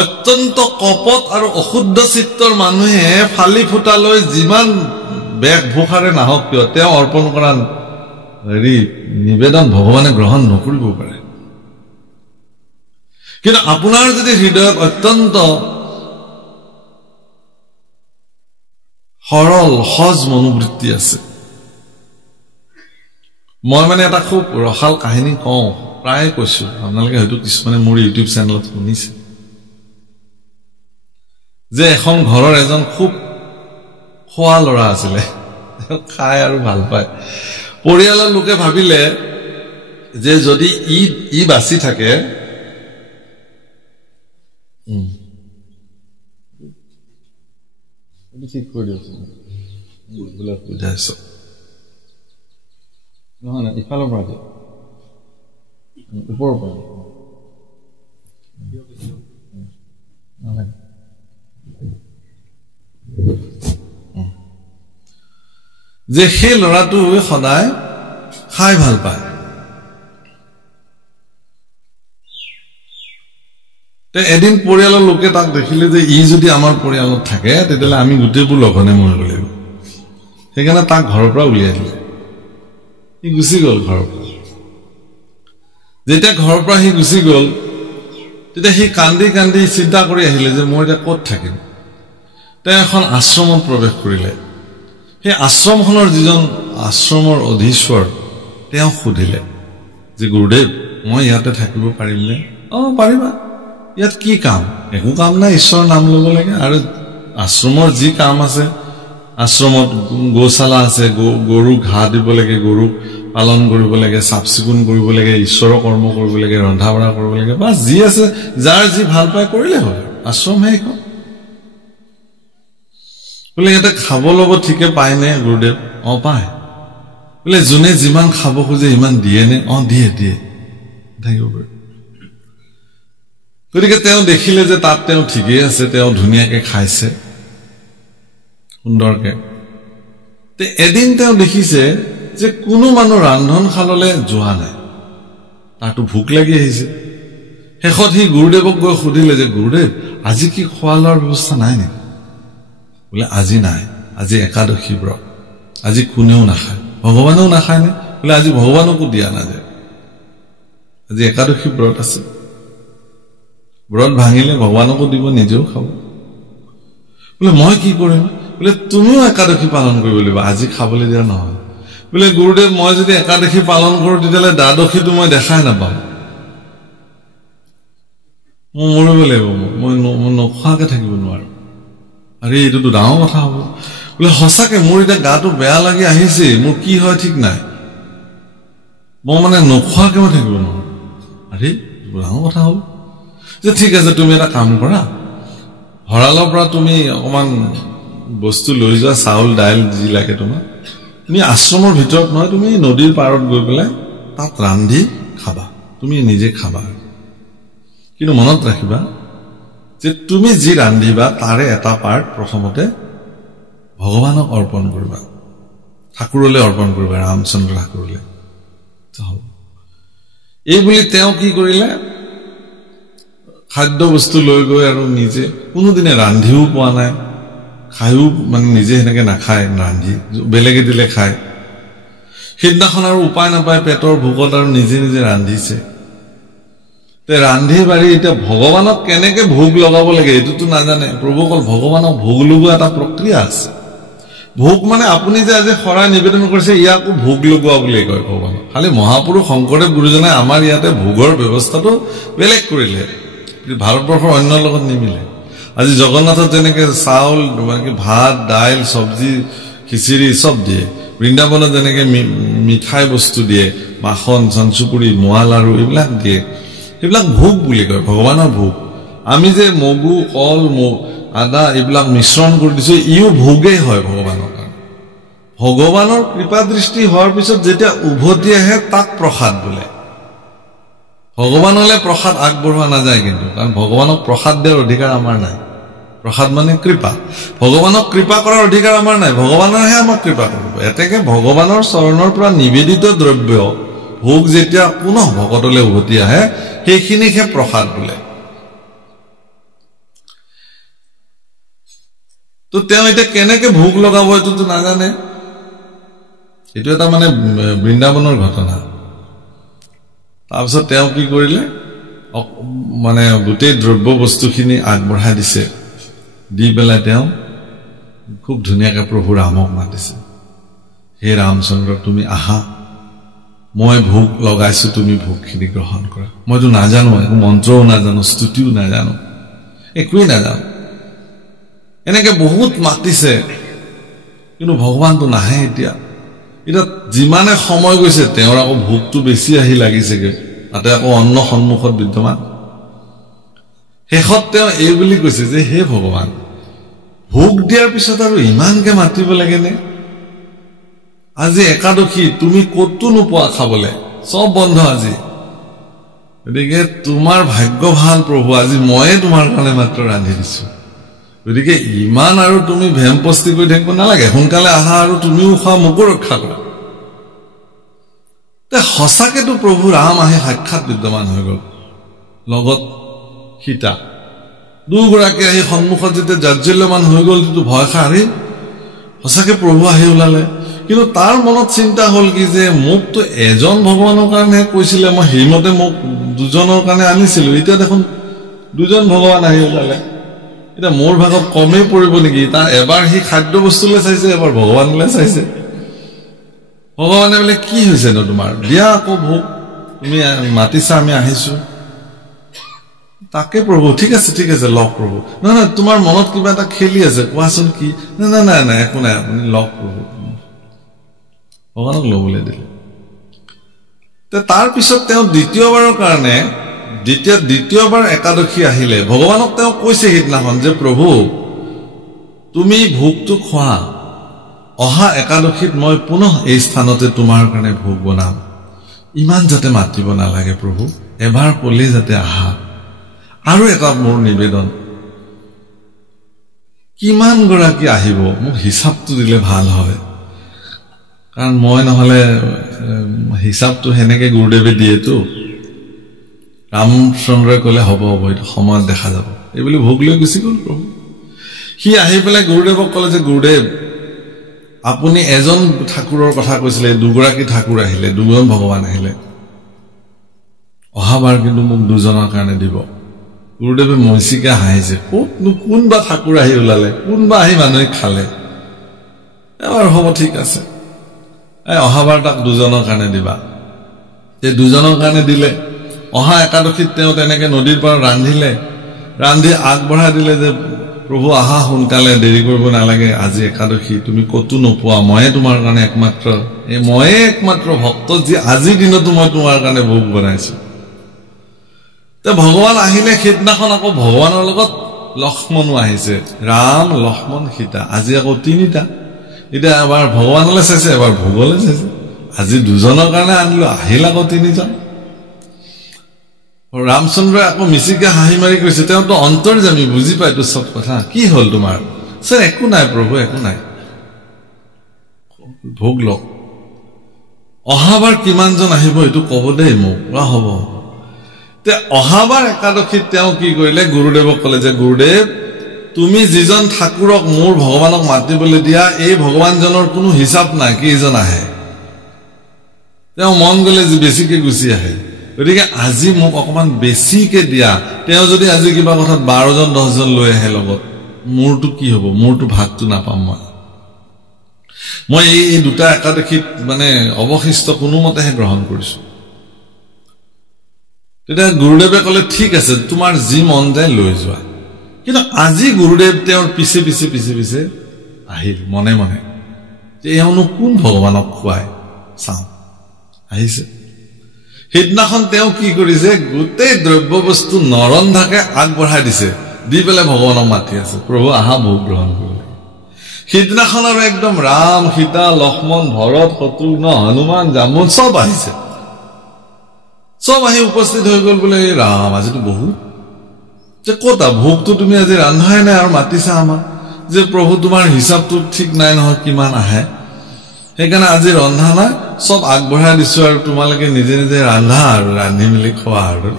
অত্যন্ত কপট আৰু অশুদ্ধ চিত্তৰ মানুহে ফালি ফুটালৈ যিমান বেশভূষাৰে নাহক কিয় তেওঁ অৰ্পণ কৰা নিবেদন ভগৱানে গ্ৰহণ নকৰিব পাৰে কিন্তু আপোনাৰ যদি হৃদয়ত অত্যন্ত সৰল সহজ মনোবৃত্তি আছে মই মানে এটা খুব ৰসাল কাহিনী কওঁ প্ৰায় কৈছো আপোনালোকে হয়তো কিছুমানে মোৰ ইউটিউব চেনেলত শুনিছে যে এখন ঘৰৰ এজন খুব খোৱা ল'ৰা আছিলে খাই আৰু ভাল পায় পৰিয়ালৰ লোকে ভাবিলে যে যদি ই বাছি থাকে ঠিক কৰি দিয়ক বোলে বুজাইছ নহয় না ইফালৰ পৰা যে ওপৰৰ পৰা যে সেই ল'ৰাটো সদায় খাই ভাল পায় এদিন পৰিয়ালৰ লোকে তাক দেখিলে যে ই যদি আমাৰ পৰিয়ালত থাকে তেতিয়াহ'লে আমি গোটেইবোৰ লঘনে মৰিব লাগিব সেইকাৰণে তাক ঘৰৰ পৰা উলিয়াই দিলে সি গুচি গ'ল ঘৰৰ পৰা যেতিয়া ঘৰৰ পৰা সি গুচি গ'ল তেতিয়া সি কান্দি কান্দি চিন্তা কৰি আহিলে যে মই এতিয়া ক'ত থাকিম তেওঁ এখন আশ্ৰমত প্ৰৱেশ কৰিলে সেই আশ্ৰমখনৰ যিজন আশ্ৰমৰ অধীশ্বৰ তেওঁ সুধিলে যে গুৰুদেৱ মই ইয়াতে থাকিব পাৰিমনে পাৰিবা ইয়াত কি কাম একো কাম নাই ঈশ্বৰৰ নাম ল'ব লাগে আৰু আশ্ৰমৰ যি কাম আছে আশ্ৰমত গোশালা আছে গৰু ঘাঁহ দিব লাগে গৰু পালন কৰিব লাগে চাফ চিকুণ কৰিব লাগে ঈশ্বৰৰ কৰ্ম কৰিব লাগে ৰন্ধা বঢ়া কৰিব লাগে বা যি আছে যাৰ যি ভাল পায় কৰিলে হ'ল আশ্ৰমহে এখন বোলে ইয়াতে খাব ল'ব ঠিকে পায়নে গুৰুদেৱ পায় বোলে যোনে যিমান খাব খোজে ইমান দিয়ে নে দিয়ে থাকিব পাৰে গতিকে তেওঁ দেখিলে যে তাত তেওঁ ঠিকেই আছে তেওঁ ধুনীয়াকে খাইছে সুন্দৰকে এদিন তেওঁ দেখিছে যে কোনো মানুহ ৰান্ধনশাললৈ যোৱা নাই তাতো ভোক লাগি আহিছে শেষত সি গুৰুদেৱক গৈ সুধিলে যে গুৰুদেৱ আজি কি খোৱা লোৱাৰ ব্যৱস্থা নাই নেকি বোলে আজি নাই আজি একাদশী ব্ৰত আজি কোনেও নাখায় ভগৱানেও নাখায় নে বোলে আজি ভগৱানকো দিয়া নাযায় আজি একাদশী ব্ৰত আছে ব্ৰত ভাঙিলে ভগৱানকো দিব নিজেও খাব বোলে মই কি কৰিম বোলে তুমিও একাদশী পালন কৰিব লাগিব আজি খাবলৈ দিয়া নহয় বোলে গুৰুদেৱ মই যদি একাদশী পালন কৰোঁ তেতিয়াহ'লে দ্বাদশীটো মই দেখাই নাপাম মই মৰিব লাগিব মই নোখোৱাকে থাকিব নোৱাৰো আৰে এইটোতো ডাঙৰ কথা হ'ব বোলে সঁচাকে মোৰ এতিয়া গাটো বেয়া লাগি আহিছে মোৰ কি হয় ঠিক নাই মই মানে নোখোৱাকে মই থাকিব নোৱাৰো আৰে ডাঙৰ কথা হ'ব যে ঠিক আছে তুমি এটা কাম কৰা ভঁৰালৰ পৰা তুমি অকমান বস্তু লৈ যোৱা চাউল দাইল যি লাগে তোমাৰ তুমি আশ্ৰমৰ ভিতৰত নহয় তুমি নদীৰ পাৰত গৈ পেলাই তাত ৰান্ধি খাবা তুমি নিজে খাবা কিন্তু মনত ৰাখিবা যে তুমি যি ৰান্ধিবা তাৰে এটা পাৰ্ট প্ৰথমতে ভগৱানক অৰ্পণ কৰিবা ঠাকুৰলৈ অৰ্পণ কৰিবা ৰামচন্দ্ৰ ঠাকুৰলৈ এই বুলি তেওঁ কি কৰিলে খাদ্য বস্তু লৈ গৈ আৰু নিজে কোনোদিনে ৰান্ধিও পোৱা নাই খায়ো মানে নিজে সেনেকে নাখায় ৰান্ধি বেলেগে দিলে খায় সেইদিনাখন আৰু উপায় নাপায় পেটৰ ভোকত আৰু নিজে নিজে ৰান্ধিছে ৰান্ধি বাঢ়ি এতিয়া ভগৱানক কেনেকে ভোগ লগাব লাগে এইটোতো নাজানে প্ৰভুসকল ভগৱানক ভোগ লগোৱা এটা প্ৰক্ৰিয়া আছে ভোগ মানে আপুনি যে আজি শৰাই নিবেদন কৰিছে ইয়াকো ভোগ লগোৱা বুলি কয় ভগৱানক খালি মহাপুৰুষ শংকৰদেৱ গুৰুজনাই আমাৰ ইয়াতে ভোগৰ ব্যৱস্থাটো বেলেগ কৰিলে ভাৰতবৰ্ষৰ অন্য লগত নিমিলে আজি জগন্নাথত যেনেকে চাউল মানে ভাত দাইল চব্জি খিচিৰি চব দিয়ে বৃন্দাবনত যেনেকে মিঠাই বস্তু দিয়ে মাখন চঞ্চুপুৰি মোৱা লাৰু এইবিলাক দিয়ে সেইবিলাক ভোগ বুলি কয় ভগৱানৰ ভোগ আমি যে মগু কল আদা এইবিলাক মিশ্ৰণ কৰি দিছো ইও ভোগেই হয় ভগৱানৰ কাৰণে ভগৱানৰ কৃপা দৃষ্টি হোৱাৰ পিছত যেতিয়া উভতি আহে তাক প্ৰসাদ বোলে ভগৱানলৈ প্ৰসাদ আগবঢ়োৱা নাযায় কিন্তু কাৰণ ভগৱানক প্ৰসাদ দিয়াৰ অধিকাৰ আমাৰ নাই প্ৰসাদ মানে কৃপা ভগৱানক কৃপা কৰাৰ অধিকাৰ আমাৰ নাই ভগৱানৰহে আমাক কৃপা কৰিব এতেকে ভগৱানৰ চৰণৰ পৰা নিবেদিত দ্ৰব্য ভোগ যেতিয়া পুনঃ ভকতলৈ উভতি আহে সেইখিনিকহে প্ৰসাদ বোলে তো তেওঁ এতিয়া কেনেকে ভোগ লগাব এইটোতো নাজানে এইটো এটা মানে বৃন্দাবনৰ ঘটনা তাৰপিছত তেওঁ কি কৰিলে মানে গোটেই দ্ৰব্য বস্তুখিনি আগবঢ়াই দিছে দি পেলাই তেওঁ খুব ধুনীয়াকে প্ৰভু ৰামক মাতিছে হে ৰামচন্দ্ৰ তুমি আহা মই ভোগ লগাইছো তুমি ভোগখিনি গ্ৰহণ কৰা মইতো নাজানো একো মন্ত্ৰও নাজানো স্তুতিও নাজানো একোৱেই নাজানো এনেকে বহুত মাতিছে কিন্তু ভগৱানটো নাহে এতিয়া যিমানে সময় গৈছে তেওঁৰ আকৌ ভোগটো বেছি আহি লাগিছেগে তাতে আকৌ অন্ন সন্মুখত বিদ্যমান শেষত তেওঁ এই বুলি কৈছে যে হে ভগৱান ভোগ দিয়াৰ পিছত আৰু ইমানকে মাতিব লাগেনে আজি একাদশী তুমি কতো নোপোৱা খাবলে সব বন্ধ আজি গতিকে তোমাৰ ভাগ্য ভাল প্ৰভু আজি ময়ে তোমাৰ কাৰণে মাত্ৰ ৰান্ধি দিছো গতিকে ইমান আৰু তুমি ভেমপস্তি কৰি থাকিব নালাগে সোনকালে আহা আৰু তুমিও খোৱা মোকো ৰক্ষা কৰা তে সঁচাকেতো প্ৰভু ৰাম আহি সাক্ষাৎ বিদ্যমান হৈ গ'ল লগত সীতা দুগৰাকী আহি সন্মুখত যেতিয়া জাজ্জল্যমান হৈ গ'ল কিন্তু ভয় খাৰি সঁচাকে প্ৰভু আহি ওলালে কিন্তু তাৰ মনত চিন্তা হ'ল কি যে মোকতো এজন ভগৱানৰ কাৰণে কৈছিলে মই হিমতে মোক দুজনৰ কাৰণে আনিছিলো এতিয়া দেখোন দুজন ভগৱান আহি ওলালে এটা মোৰ ভাগত কমে পৰিব নেকি তাৰ এবাৰ হি খাদ্য বস্তুলৈ চাইছে এবাৰ ভগৱানলৈ চাইছে ভগৱানে বলে কি হৈছে ন তোমাৰ দিয়া আকৌ ভোগ তুমি মাতিছা আমি আহিছো তাকে প্ৰভু ঠিক আছে লওক প্ৰভু না না তোমাৰ মনত কিবা এটা খেলি আছে কোৱাচোন কি না না না না একো নাই আপুনি লওক প্ৰভু ভগৱানক ল'বলৈ দিলে তে তাৰ পিছত তেওঁ দ্বিতীয়বাৰৰ কাৰণে দ্বিতীয়বাৰ একাদশী আহিলে ভগৱানক তেওঁ কৈছে সিদিনাখন যে প্ৰভু তুমি ভোগটো খোৱা অহা একাদশীত মই পুনঃ এই স্থানতে তোমাৰ কাৰণে ভোগ বনাম ইমান যাতে মাতিব নালাগে প্ৰভু এবাৰ কলি যাতে আহা আৰু এটা মোৰ নিবেদন কিমান গৰাকী আহিব মোক হিচাপটো দিলে ভাল হয় কাৰণ মই নহলে হিচাপটো হেনেকে গুৰুদেৱে দিয়েতো ৰামচন্দ্ৰই কলে হ'ব এইটো সময়ত দেখা যাব এই বুলি ভোগ লৈ গুচি গ'ল প্ৰভু সি আহি পেলাই গুৰুদেৱক কলে যে গুৰুদেৱ আপুনি এজন ঠাকুৰৰ কথা কৈছিলে দুগৰাকী ঠাকুৰ আহিলে দুজন ভগৱান আহিলে অহাবাৰ কিন্তু মোক দুজনৰ কাৰণে দিব গুৰুদেৱে মৈচিকে হাঁহিছে কোনবা ঠাকুৰ আহি ওলালে কোনবা আহি মানুহে খালে এবাৰ হ'ব ঠিক আছে অহাবাৰ তাক দুজনৰ কাৰণে দিবা এই দুজনৰ কাৰণে দিলে অহা একাদশীত তেওঁ তেনেকে নদীৰ পাৰ ৰান্ধি আগবঢ়াই দিলে যে প্ৰভু আহা সোনকালে দেৰি কৰিব নালাগে আজি একাদশী তুমি কতো নোপোৱা ময়ে তোমাৰ কাৰণে একমাত্ৰ ভক্ত যি আজি দিনতো মই তোমাৰ কাৰণে ভোগ বনাইছো তে ভগৱান আহিলে সিদিনাখন আকৌ ভগৱানৰ লগত লক্ষ্মণো আহিছে ৰাম লক্ষ্মণ সীতা আজি আকৌ তিনিটা এতিয়া এবাৰ ভগৱানলৈ চাইছে এবাৰ ভোগলৈ চাইছে আজি দুজনৰ কাৰণে আনিলো আহিল আকৌ তিনিজন ৰামচন্দ্ৰই আকৌ মিছিকে হাঁহি মাৰি কৈছে তেওঁতো অন্তৰ্যামী বুজি পাইতো সব কথা কি হ'ল তোমাৰ স্যাৰ একো নাই প্ৰভু একো নাই ভোগ লওক অহাবাৰ কিমানজন আহিব এইটো ক'ব দেই মোক হ'ব তে অহাবাৰ একাদশীত তেওঁ কি কৰিলে গুৰুদেৱক ক'লে যে গুৰুদেৱ তুমি যিজন ঠাকুৰক মোৰ ভগৱানক মাতিবলৈ দিয়া এই ভগৱানজনৰ কোনো হিচাপ নাই কেইজন আহে তেওঁ মন গলে বেছিকে গুচি আহে গতিকে আজি মোক অকমান বেছিকে দিয়া তেওঁ যদি আজি কিবা কথাত 12 জন 10 জন লৈ আহে লগত মোৰটো কি হ'ব মোৰটো ভাগটো নাপাম মই এই দুটা একাদশীত মানে অৱশিষ্ট কোনো মতেহে গ্ৰহণ কৰিছো তেতিয়া গুৰুদেৱে ক'লে ঠিক আছে তোমাৰ যি মন যায় লৈ যোৱা কিন্তু আজি গুৰুদেৱ তেওঁৰ পিছে আহিল মনে যে এওঁনো কোন ভগৱানক খুৱায় চাওঁ আহিছে সিদিনাখন তেওঁ কি কৰিছে গোটেই দ্ৰব্য বস্তু নৰন্ধাকে আগবঢ়াই দিছে দি পেলাই ভগৱানক মাতি আছে প্ৰভু আহা ভোগ গ্ৰহণ কৰিলে সিদিনাখন আৰু একদম ৰাম সীতা লক্ষ্মণ ভৰত শত্ৰুঘ্ন হনুমান জামুন সব আহিছে সব আহি উপস্থিত হৈ গ'ল বোলে ৰাম আজিতো বহুত যে কতা ভোগটো তুমি আজি ৰান্ধাই নাই আৰু মাতিছা আমাক যে প্ৰভু তোমাৰ হিচাপটো ঠিক নাই নহয় কিমান আহে সেইকাৰণে আজি ৰন্ধা নাই সব আগবঢ়াই দিছো আৰু তোমালোকে নিজে নিজে ৰান্ধা আৰু ৰান্ধি মিলি খোৱা আৰু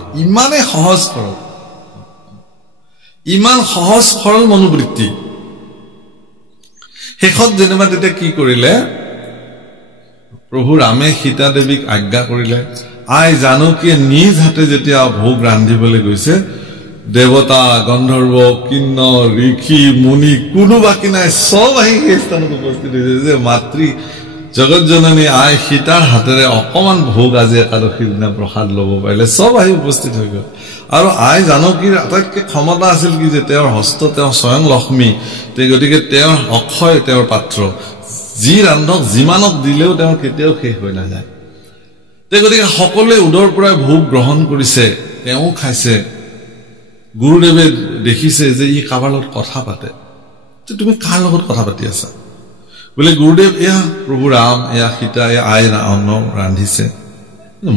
ইমান সহজ সৰল মনোবৃত্তি শেষত যেনিবা তেতিয়া কি কৰিলে প্ৰভু ৰামে সীতা দেৱীক আজ্ঞা কৰিলে আই জানকীয়ে নিজ হাতে যেতিয়া ভোগ ৰান্ধিবলৈ গৈছে দেৱতা গন্ধৰ্ব কিন্নৰ ঋষি মুনি কোনো বাকী নাই সব আহি সেই স্থানত উপস্থিত হৈছে যে মাতৃ জগত জননী আই সীতাৰ হাতেৰে অকমান ভোগ আজি একাদশীৰ দিনা প্ৰসাদ ল'ব পাৰিলে সব আহি উপস্থিত হৈ গ'ল আৰু আই জানকীৰ আটাইতকৈ ক্ষমতা আছিল কি যে তেওঁৰ হস্ত তেওঁ স্বয়ং লক্ষ্মী গতিকে তেওঁৰ অক্ষয় তেওঁৰ পাত্ৰ যি ৰান্ধক যিমানক দিলেও তেওঁৰ কেতিয়াও শেষ হৈ নাযায় গতিকে সকলোৱে উদৰ পৰাই ভোগ গ্ৰহণ কৰিছে তেওঁ খাইছে গুৰুদেৱে দেখিছে যে ই কাৰোবাৰ লগত কথা পাতে তুমি কাৰ লগত কথা পাতি আছা বোলে গুৰুদেৱ এয়া প্ৰভু ৰাম এয়া সীতা এয়া আই অন্ন ৰান্ধিছে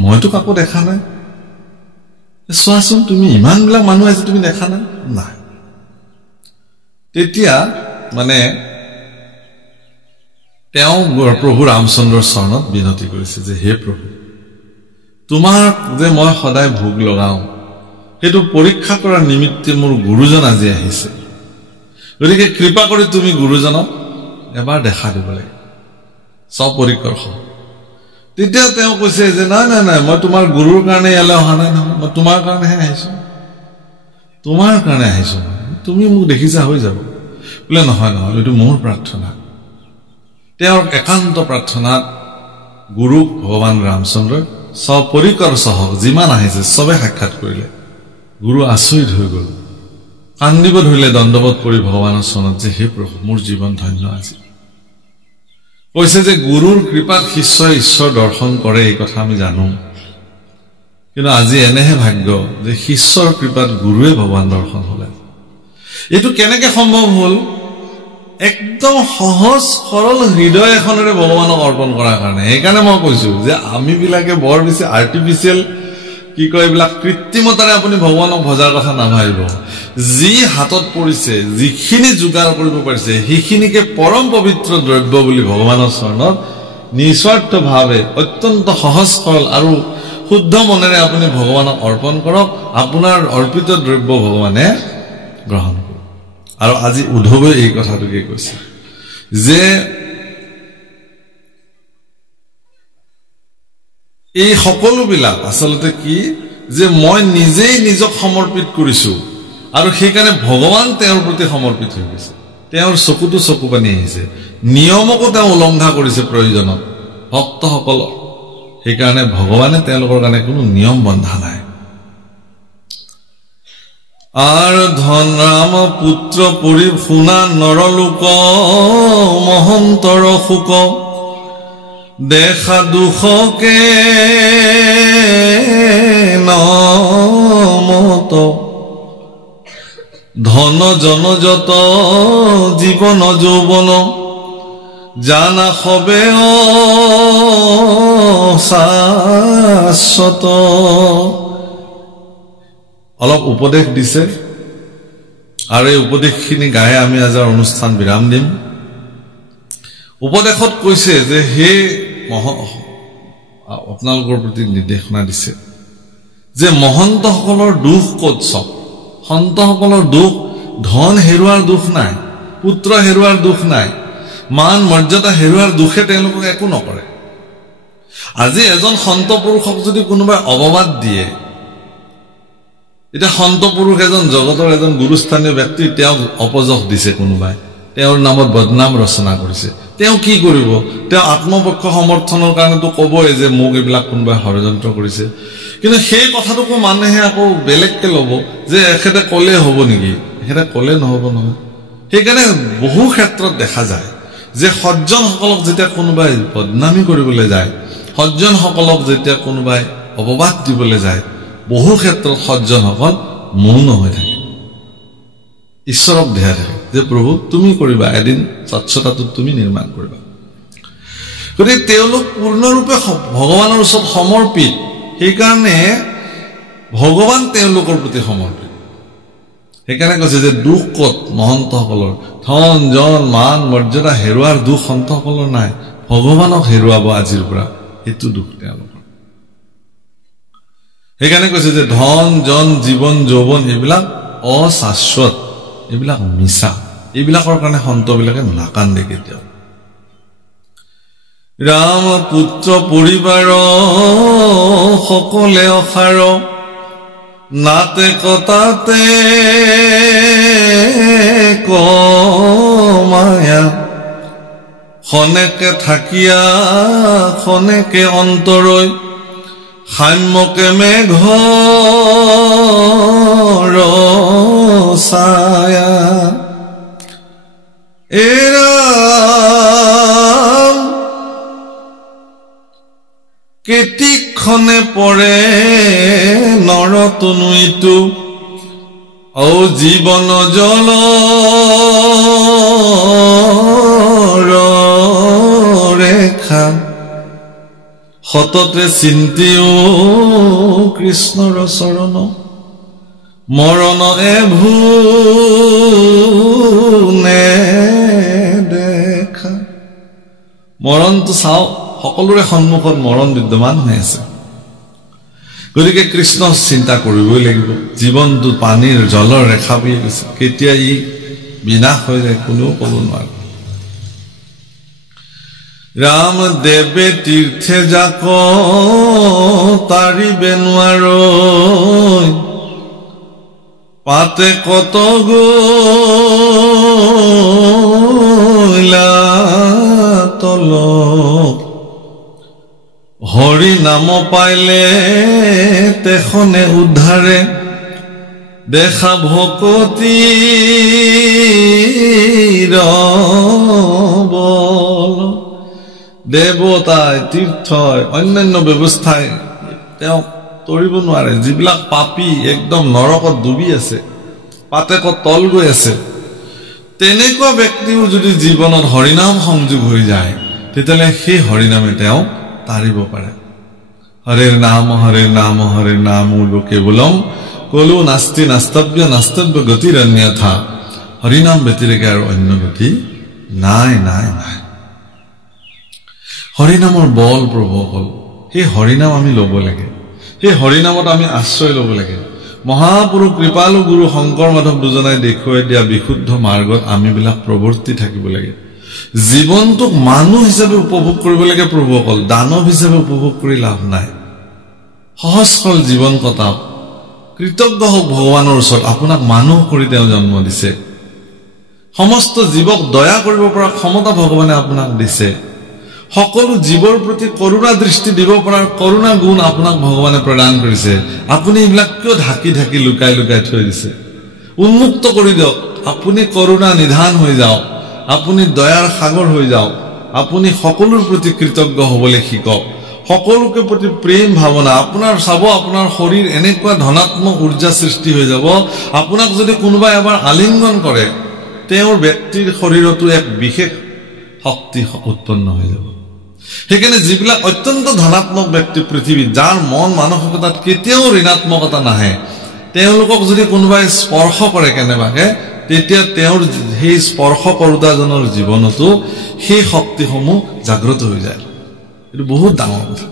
মইতো কাকো দেখা নাই চোৱাচোন তুমি ইমানবিলাক মানুহ আছে তুমি দেখা নাই নাই তেতিয়া মানে তেওঁ প্ৰভু ৰামচন্দ্ৰৰ চৰণত বিনতি কৰিছে যে হে প্ৰভু তোমাৰ যে মই সদায় ভোগ লগাও সেইটো পৰীক্ষা কৰাৰ নিমিত্তে মোৰ গুৰুজন আজি আহিছে গতিকে কৃপা কৰি তুমি গুৰুজনক এবাৰ দেখা দিব লাগে সপৰিকৰ তেতিয়া তেওঁ কৈছে যে নাই নাই নাই মই তোমাৰ গুৰুৰ কাৰণে ইয়ালৈ অহা নাই নহয় মই তোমাৰ কাৰণেহে আহিছো তুমি মোক দেখিছা হৈ যাব বোলে নহয় নহয় এইটো মোৰ প্ৰাৰ্থনা তেওঁৰ একান্ত প্ৰাৰ্থনাত গুৰু ভগৱান ৰামচন্দ্ৰ সপৰিকৰ সহ যিমান আহিছে সবে সাক্ষাৎ কৰিলে গুৰু আচৰিত হৈ গ'ল কান্দিব ধৰিলে দণ্ডবত পৰি ভগৱানৰ চৰণত যে হে প্ৰভু মোৰ জীৱন ধন্য আজি কৈছে যে গুৰুৰ কৃপাত শিষ্যই ঈশ্বৰ দৰ্শন কৰে এই কথা আমি জানো কিন্তু আজি এনেহে ভাগ্য যে শিষ্যৰ কৃপাত গুৰুৱে ভগৱান দৰ্শন হলে এইটো কেনেকৈ সম্ভৱ হ'ল একদম সহজ সৰল হৃদয় এখনেৰে ভগৱানক অৰ্পণ কৰাৰ কাৰণে সেইকাৰণে মই কৈছো যে আমি বিলাকে বৰ বেছি আৰ্টিফিচিয়েল কি কয় এইবিলাক কৃত্ৰিমতাৰে আপুনি ভগৱানক ভজাৰ কথা নাভাবিব যি হাতত পৰিছে যিখিনি যোগাৰ কৰিব পাৰিছে সেইখিনিকে পৰম পবিত্ৰ দ্ৰব্য বুলি ভগৱানৰ চৰণত নিস্বাৰ্থভাৱে অত্যন্ত সহজ সৰল আৰু শুদ্ধ মনেৰে আপুনি ভগৱানক অৰ্পণ কৰক আপোনাৰ অৰ্পিত দ্ৰব্য ভগৱানে গ্ৰহণ কৰক আৰু আজি উদ্ধৱে এই কথাটোকে কৈছে যে এই সকলোবিলাক আচলতে কি যে মই নিজেই নিজক সমৰ্পিত কৰিছো আৰু সেইকাৰণে ভগৱান তেওঁৰ প্ৰতি সমৰ্পিত হৈ গৈছে তেওঁৰ চকুটো চকু পানী আহিছে নিয়মকো তেওঁ উলংঘা কৰিছে প্ৰয়োজনত ভক্তসকল সেইকাৰণে ভগৱানে তেওঁলোকৰ কাৰণে কোনো নিয়ম বন্ধা নাই আৰু ধন ৰাম পুত্ৰ পৰি শুনা নৰলোক মহন্তৰ শোক দেখা দুখকে নমত ধন জন যত জীবন যৌবন জানা হবে শাশ্বত অলপ উপদেশ দিছে আৰু এই উপদেশখিনি গাই আমি আজি অনুষ্ঠান বিৰাম দিম উপদেশত কৈছে যে হে আপোনালোকৰ প্ৰতি নিৰ্দেশনা দিছে যে মহন্তসকলৰ দুখ ক'ত চব সন্তসকলৰ দুখ ধন হেৰুৱাৰ দুখ নাই পুত্ৰ হেৰুৱাৰ দুখ নাই মান মৰ্যাদা হেৰুৱাৰ দুখে তেওঁলোকক একো নকৰে আজি এজন সন্ত পুৰুষক যদি কোনোবাই অপবাদ দিয়ে এটা সন্ত পুৰুষ এজন জগতৰ এজন গুৰুস্থানীয় ব্যক্তি তেওঁক অপযশ দিছে কোনোবাই তেওঁৰ নামত বদনাম ৰচনা কৰিছে তেওঁ কি কৰিব তেওঁ আত্মপক্ষ সমৰ্থনৰ কাৰণেতো ক'বই যে মোক এইবিলাক কোনোবাই ষড়যন্ত্ৰ কৰিছে কিন্তু সেই কথাটোকো মানুহে আকৌ বেলেগকে ল'ব যে এখেতে ক'লে হ'ব নেকি এখেতে ক'লে নহ'ব নহয় সেইকাৰণে বহু ক্ষেত্ৰত দেখা যায় যে সজ্জনসকলক যেতিয়া কোনোবাই বদনামী কৰিবলৈ যায় সজ্জনসকলক যেতিয়া কোনোবাই অপবাদ দিবলৈ যায় বহু ক্ষেত্ৰত সজ্জনসকল মৌন হৈ থাকে ঈশ্বৰক ধ্যান থাকে যে প্ৰভু তুমি কৰিবা এদিন স্বচ্ছতাটো তুমি নিৰ্মাণ কৰিবা গতিকে তেওঁলোক পূৰ্ণৰূপে ভগৱানৰ ওচৰত সমৰ্পিত সেইকাৰণে ভগৱান তেওঁলোকৰ প্ৰতি সমৰ্পিত সেইকাৰণে কৈছে যে দুখ ক'ত মহন্তসকলৰ ধন জন মান মৰ্যাদা হেৰুৱাৰ দুখ সন্তসকলৰ নাই ভগৱানক হেৰুৱাব আজিৰ পৰা সেইটো দুখ তেওঁলোকৰ সেইকাৰণে কৈছে যে ধন জন জীৱন যৌৱন এইবিলাক অশাশ্বত এইবিলাক মিছা এইবিলাকৰ কাৰণে সন্তবিলাকে নাকান্দে কেতিয়াও ৰাম পুত্ৰ পৰিবাৰ সকলে অসাৰ নাতে কটাতে কমায়া খনেকে থাকিয়া খনেকে অন্তৰৈ সাম্যকে মেঘৰ ছায়া এৰাম কেতিক্ষণে পৰে নৰতনুইটো ঔ জীৱন জল সততে চিন্তিও কৃষ্ণৰ চৰণ মৰণ এভুনে দেখা মৰণটো চাও সকলোৰে সন্মুখত মৰণ বিদ্যমান হৈ আছে গতিকে কৃষ্ণ চিন্তা কৰিবই লাগিব জীৱনটো পানীৰ জলৰ ৰেখা বুলি কৈছে কেতিয়া ই বিনাশ হৈ যায় কোনেও ক'ব নোৱাৰে ৰাম দেৱে তীৰ্থে যাক তাৰিবে নোৱাৰো পাতে কত গলা তল হৰি নাম পাইলে তেখনে উদ্ধাৰে দেখা ভকতি বল দেৱতাই তীৰ্থই অন্যান্য ব্যৱস্থাই তেওঁ তৰিব নোৱাৰে যিবিলাক পাপী একদম নৰকত ডুবি আছে পাতে কত তল গৈ আছে তেনেকুৱা ব্যক্তিও যদি জীৱনত হৰিনাম সংযোগ হৈ যায় তেতিয়ালে সেই হৰিনামে তেওঁ তাৰিব পাৰে হৰে নাম লোকে বলম কলো নাস্তি নাস্তব্য গতিৰ অন্যথা হৰিনাম ব্যতিৰেকে আৰু অন্য গতি নাই নাই নাই হৰিনামৰ বল প্ৰভুসকল সেই হৰিনাম আমি ল'ব লাগে সেই হৰিনামত আমি আশ্ৰয় ল'ব লাগে মহাপুৰুষ কৃপালু গুৰু শংকৰ মাধৱ দুজনাই দেখুৱাই দিয়া বিশুদ্ধ মাৰ্গত আমিবিলাক প্ৰৱৰ্তি থাকিব লাগে জীৱনটোক মানুহ হিচাপে উপভোগ কৰিব লাগে প্ৰভুসকল দানৱ হিচাপে উপভোগ কৰি লাভ নাই সহজ সৰল জীৱন কটাওক কৃতজ্ঞ হওক ভগৱানৰ ওচৰত আপোনাক মানুহ কৰি তেওঁ জন্ম দিছে সমস্ত জীৱক দয়া কৰিব পৰা ক্ষমতা ভগৱানে আপোনাক দিছে সকলো জীৱৰ প্ৰতি কৰুণা দৃষ্টি দিব পৰাৰ কৰুণা গুণ আপোনাক ভগৱানে প্ৰদান কৰিছে আপুনি এইবিলাক কিয় ঢাকি ঢাকি লুকাই লুকাই থৈ দিছে উন্মুক্ত কৰি দিয়ক আপুনি কৰুণা নিধান হৈ যাওক আপুনি দয়াৰ সাগৰ হৈ যাওক আপুনি সকলোৰ প্ৰতি কৃতজ্ঞ হ'বলৈ শিকক সকলোকে প্ৰতি প্ৰেম ভাৱনা আপোনাৰ চাব আপোনাৰ শৰীৰ এনেকুৱা ধনাত্মক ঊৰ্জা সৃষ্টি হৈ যাব আপোনাক যদি কোনোবাই এবাৰ আলিংগন কৰে তেওঁৰ ব্যক্তিৰ শৰীৰতো এক বিশেষ শক্তি উৎপন্ন হৈ যাব সেইকাৰণে যিবিলাক অত্যন্ত ধনাত্মক ব্যক্তি পৃথিৱীত যাৰ মন মানসিকতাত কেতিয়াও ঋণাত্মকতা নাহে তেওঁলোকক যদি কোনোবাই স্পৰ্শ কৰে কেনেবাকে তেতিয়া তেওঁৰ সেই স্পৰ্শ কৰোতাজনৰ জীৱনতো সেই শক্তিসমূহ জাগ্ৰত হৈ যায় এইটো বহুত ডাঙৰ কথা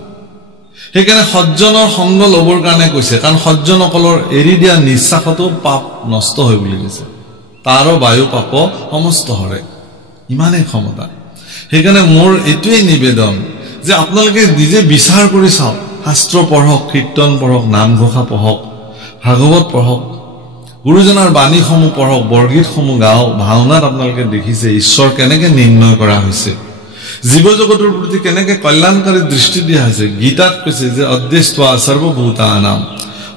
সেইকাৰণে সজ্জনৰ সংগ ল'বৰ কাৰণে কৈছে কাৰণ সজ্জনসকলৰ এৰি দিয়া নিশ্বাসতো পাপ নষ্ট হয় বুলি কৈছে তাৰো বায়ু পাপ সমস্ত হৰে ইমানেই ক্ষমতা সেইকাৰণে মোৰ এইটোৱেই নিবেদন যে আপোনালোকে নিজে বিচাৰ কৰি চাওক শাস্ত্ৰ পঢ়ক কীৰ্তন পঢ়ক নামঘোষা পঢ়ক ভাগৱত পঢ়ক গুৰুজনাৰ বাণীসমূহ পঢ়ক বৰগীতসমূহ গাওক ভাওনাত আপোনালোকে দেখিছে ঈশ্বৰ কেনেকৈ নিৰ্ণয় কৰা হৈছে জীৱ জগতৰ প্ৰতি কেনেকৈ কল্যাণকাৰী দৃষ্টি দিয়া হৈছে গীতাত কৈছে যে অদ্দেষ্টা সৰ্বভূতানাম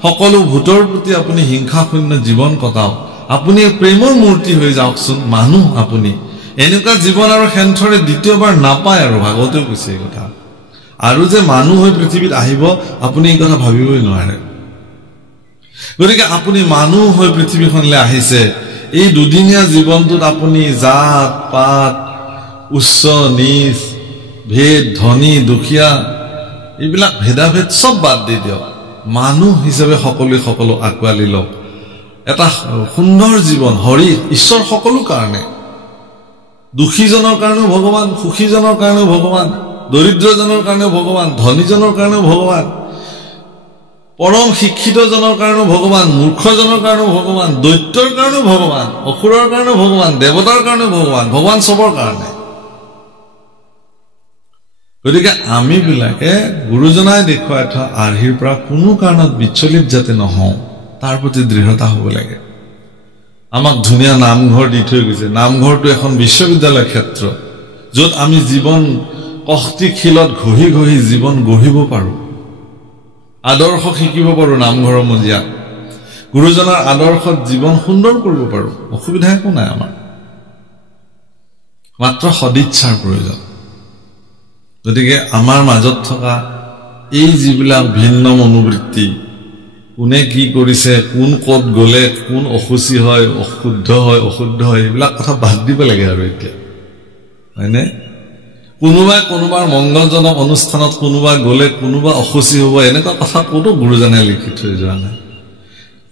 সকলো ভূতৰ প্ৰতি আপুনি হিংসা শূন্য জীৱন কটাওক আপুনি প্ৰেমৰ মূৰ্তি হৈ যাওকচোন মানুহ আপুনি এনেকুৱা জীৱন আৰু হেনথৰে দ্বিতীয়বাৰ নাপায় আৰু ভাগৱতেও কৈছে এই কথা আৰু যে মানুহ হৈ পৃথিৱীত আহিব আপুনি এই কথা ভাবিবই নোৱাৰে গতিকে আপুনি মানুহ হৈ পৃথিৱীখনলৈ আহিছে এই দুদিনীয়া জীৱনটোত আপুনি জাত পাত উচ্চ নিচ ভেদ ধনী দুখীয়া এইবিলাক ভেদাভেদ সব বাদ দি দিয়ক মানুহ হিচাপে সকলোৱে সকলো আকোৱালি লওক এটা সুন্দৰ জীৱন হৰি ঈশ্বৰ সকলো কাৰণে দুখীজনৰ কাৰণেও ভগৱান সুখীজনৰ কাৰণেও ভগৱান দৰিদ্ৰজনৰ কাৰণেও ভগৱান ধনীজনৰ কাৰণেও ভগৱান পৰম শিক্ষিতজনৰ কাৰণেও ভগৱান মূৰ্খজনৰ কাৰণেও ভগৱান দৈত্যৰ কাৰণেও ভগৱান অসুৰৰ কাৰণেও ভগৱান দেৱতাৰ কাৰণেও ভগৱান সবৰ কাৰণে গতিকে আমি বিলাকে গুৰুজনাই দেখুৱাই থোৱা আৰ্হিৰ পৰা কোনো কাৰণত বিচলিত যাতে নহওঁ তাৰ প্ৰতি দৃঢ়তা হ'ব লাগে আমাক ধুনীয়া নামঘৰ দি থৈ গৈছে নামঘৰটো এখন বিশ্ববিদ্যালয় ক্ষেত্ৰ য'ত আমি জীৱন কষ্টিশীলত ঘঁহি ঘঁহি জীৱন গঢ়িব পাৰোঁ আদৰ্শ শিকিব পাৰোঁ নামঘৰৰ মজিয়াত গুৰুজনাৰ আদৰ্শত জীৱন সুন্দৰ কৰিব পাৰোঁ অসুবিধা একো নাই আমাৰ মাত্ৰ সদিচ্ছাৰ প্ৰয়োজন গতিকে আমাৰ মাজত থকা এই যিবিলাক ভিন্ন মনোবৃত্তি কোনে কি কৰিছে কোন ক'ত গ'লে কোন অসুচি হয় অশুদ্ধ হয় এইবিলাক কথা বাদ দিব লাগে আৰু এতিয়া হয়নে কোনোবাৰ মংগলজনক অনুষ্ঠানত কোনোবা গলে কোনোবা অখুচি হ'ব এনেকুৱা কথা কোনো গুৰুজনে লিখি থৈ যোৱা নাই